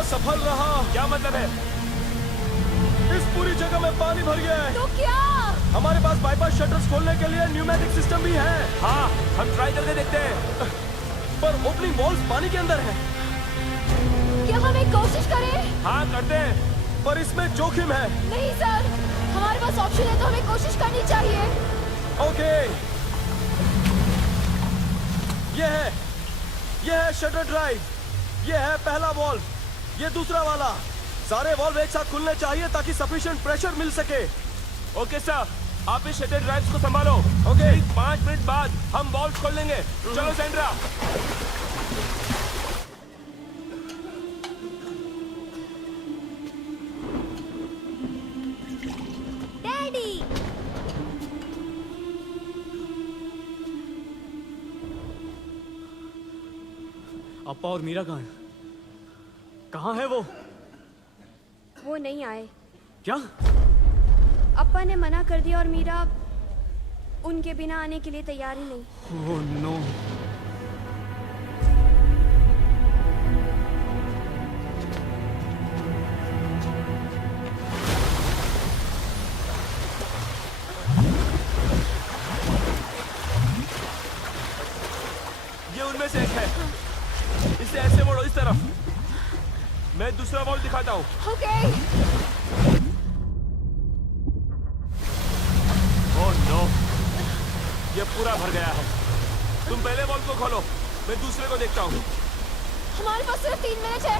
हमारा सफल रहा। क्या मतलब है? इस पूरी जगह में पानी भर गया है। तो क्या? हमारे पास बाईपास शटर्स खोलने के लिए न्यूमेटिक सिस्टम भी है। हाँ, हम ट्राई करके देखते हैं। पर ओपनिंग वॉल्स पानी के अंदर है। क्या हम एक कोशिश करें? हाँ, करते हैं। पर इसमें जोखिम है। नहीं सर, हमारे पास ऑप्शन है तो हमें कोशिश करनी चाहिए। ओके, ये है शटर ड्राइव। ये है पहला वॉल्व, ये दूसरा वाला। सारे वॉल्व एक साथ खुलने चाहिए ताकि सफिशिएंट प्रेशर मिल सके। ओके सर, आप इस शटर ड्राइव्स को संभालो। ओके। 5 मिनट बाद हम वॉल्व खोल लेंगे। चलो सेंड्रा। डैडी, अप्पा और मीरा कहाँ हैं? कहाँ है वो? वो नहीं आए। क्या? अप्पा ने मना कर दिया और मीरा उनके बिना आने के लिए तैयार ही नहीं। Oh no. ये उनमें से एक है। इसे ऐसे मोड़ो, इस तरफ। मैं दूसरा वॉल्व दिखाता हूँ। ओके। ओह नो, ये पूरा भर गया है। तुम पहले वॉल्व को खोलो, मैं दूसरे को देखता हूँ। हमारे पास सिर्फ 3 मिनट है।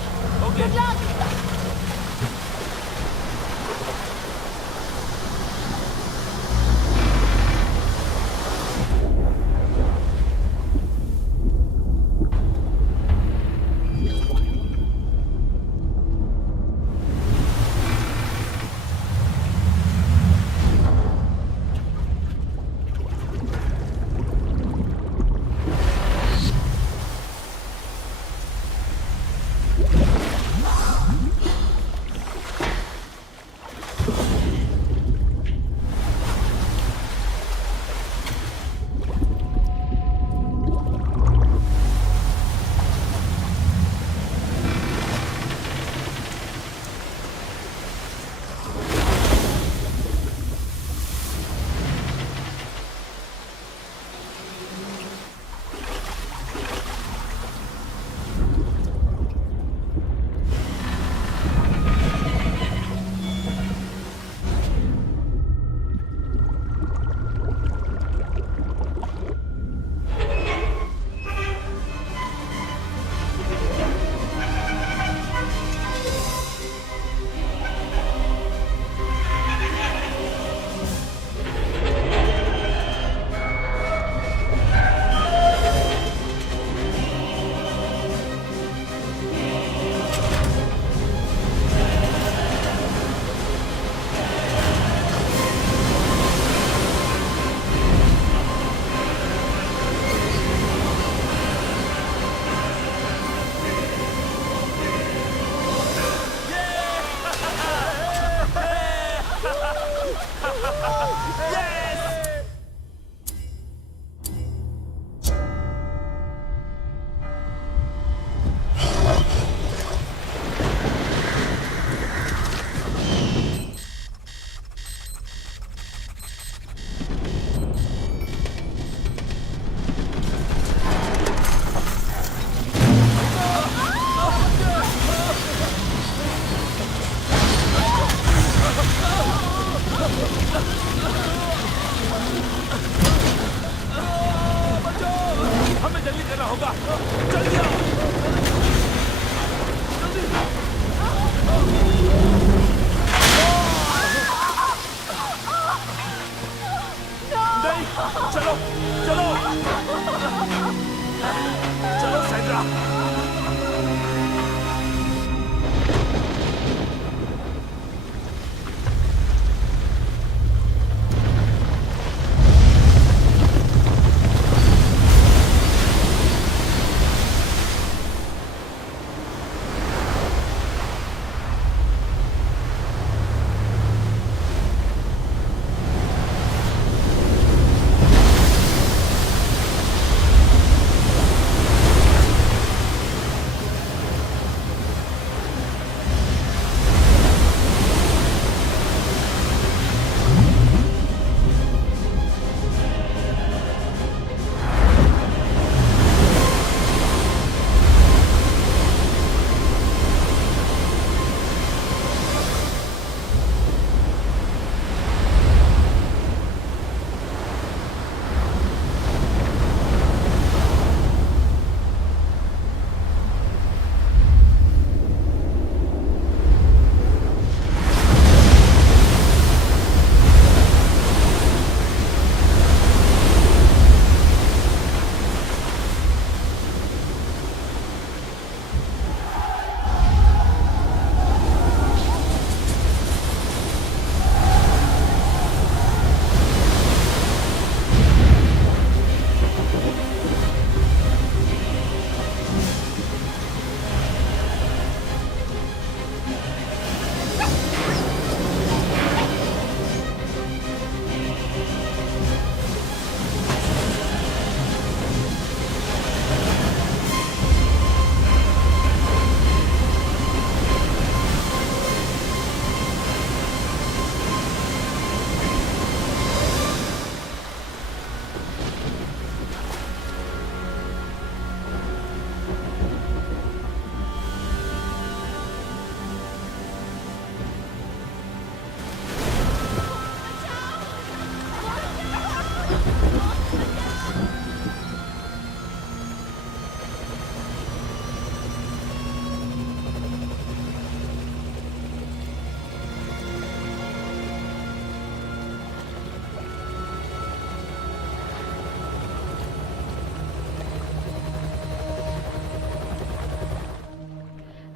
Okay. Good luck.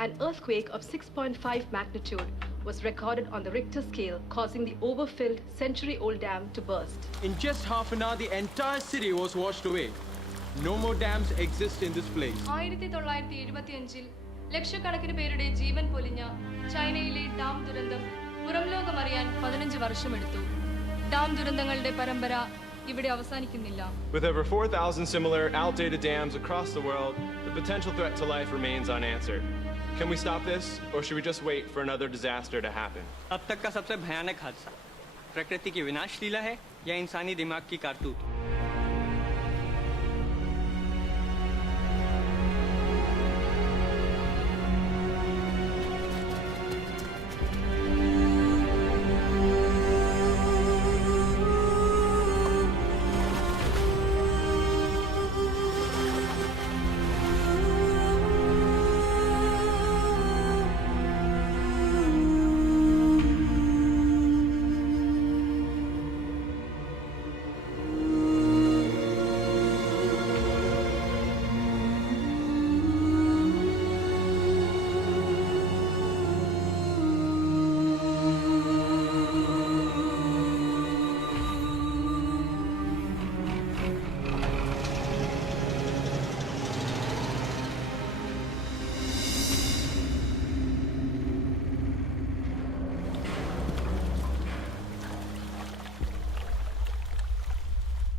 An earthquake of 6.5 magnitude was recorded on the Richter scale, causing the overfilled century-old dam to burst. In just half an hour, the entire city was washed away. No more dams exist in this place. 1975 ലക്ഷക്കണക്കിന് പേരുടെ ജീവൻ പൊലിഞ്ഞ ചൈനയിലെ ഡാം ദുരന്തം പുറംലോകമറിയാൻ 15 വർഷമെടുത്തു. ഡാം ദുരന്തങ്ങളുടെ പരമ്പര ഇവിടെ അവസാനിക്കുന്നില്ല. With over 4,000 similar outdated dams across the world, the potential threat to life remains unanswered. Can we stop this, or should we just wait for another disaster to happen? अब तक का सबसे भयानक हादसा प्रकृति की विनाश लीला है या इंसानी दिमाग की कारतूत?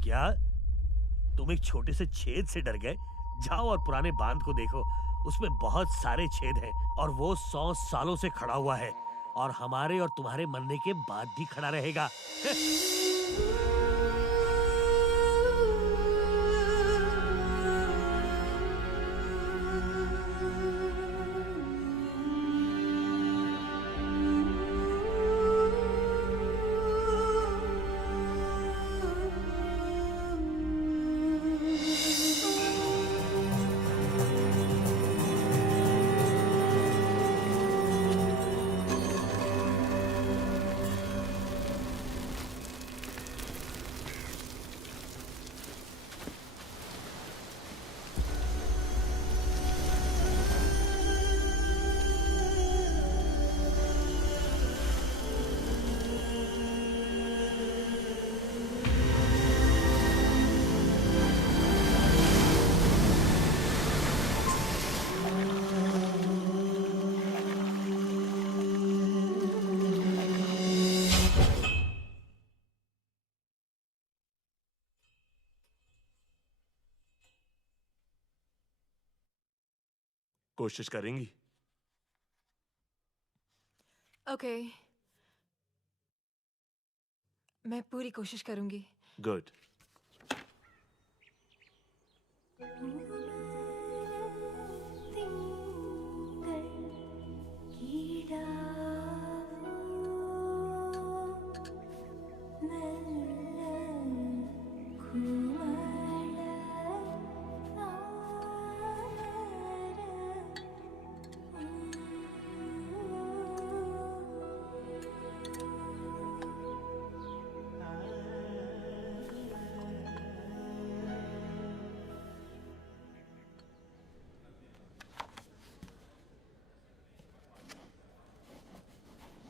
क्या तुम एक छोटे से छेद से डर गए? जाओ और पुराने बांध को देखो, उसमें बहुत सारे छेद हैं और वो 100 सालों से खड़ा हुआ है और हमारे और तुम्हारे मरने के बाद भी खड़ा रहेगा। कोशिश करेंगी? ओके, मैं पूरी कोशिश करूंगी. Good.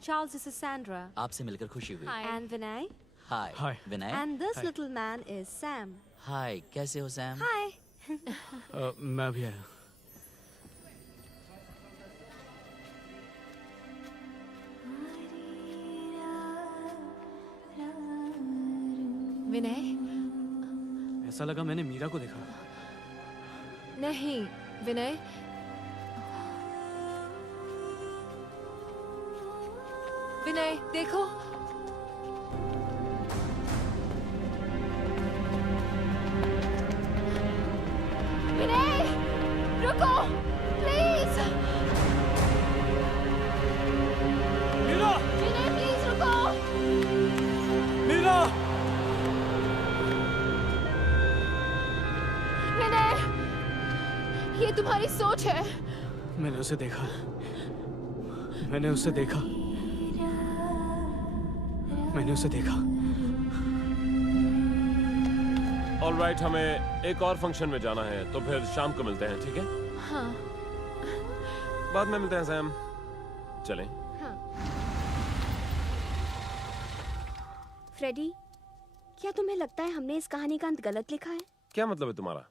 Charles, this is Sandra. आपसे मिलकर खुशी हुई. And Vinay. Hi. Hi. Vinay. And this Hi. little man is Sam. हाय, कैसे हो सैम? Hi. मैं भी आया. विनय, ऐसा लगा मैंने मीरा को देखा. नहीं विनय, विनय देखो. विनय, रुको, प्लीज. मीरा! विनय, प्लीज रुको. मीरा! विनय, ये तुम्हारी सोच है. मैंने उसे देखा. मैंने उसे देखा. मैंने उसे देखा. ऑलराइट, हमें एक और फंक्शन में जाना है, तो फिर शाम को मिलते हैं, ठीक है? हाँ. बाद में मिलते हैं सैम। चलें। फ्रेडी, क्या तुम्हें लगता है हमने इस कहानी का अंत गलत लिखा है? क्या मतलब है तुम्हारा?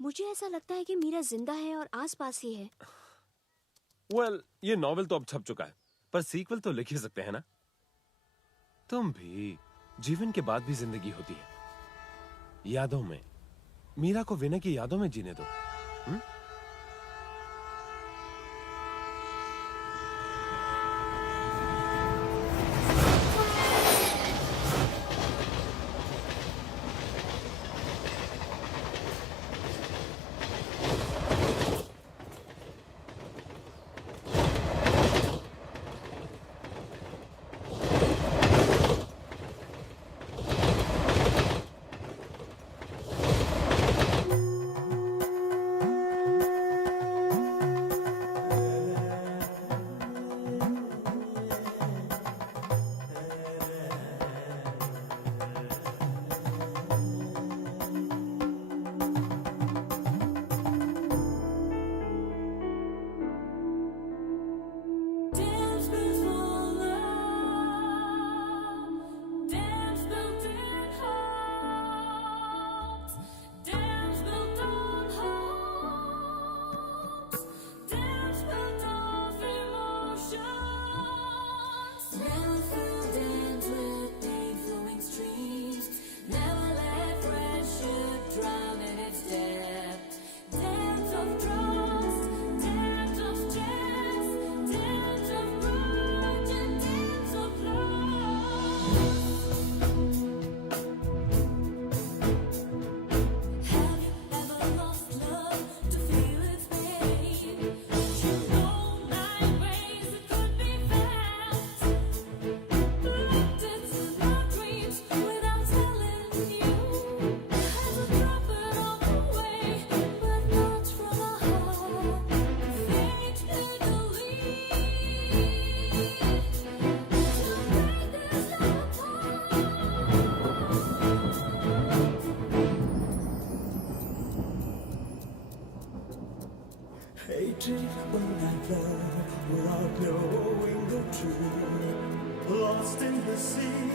मुझे ऐसा लगता है कि मीरा जिंदा है और आसपास ही है। वेल, ये नॉवेल तो अब छप चुका है, पर सीक्वल तो लिख ही सकते हैं ना? तुम भी, जीवन के बाद भी जिंदगी होती है, यादों में। मीरा को विनय की यादों में जीने दो। Hatred when I love without knowing the truth. Lost in the sea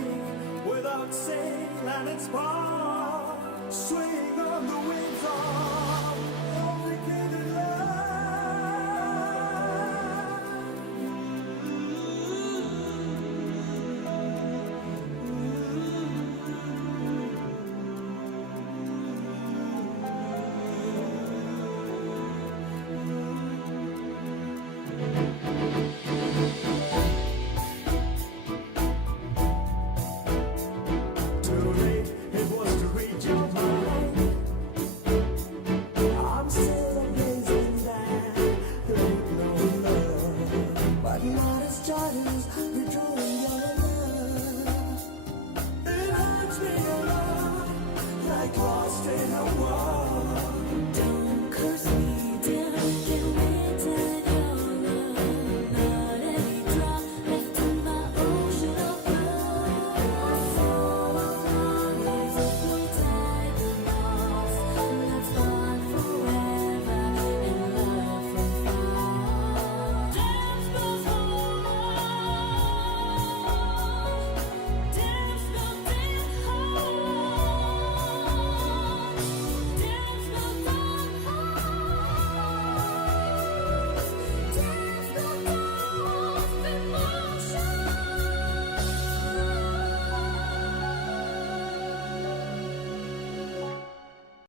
without sail and its power. Swing on the winds of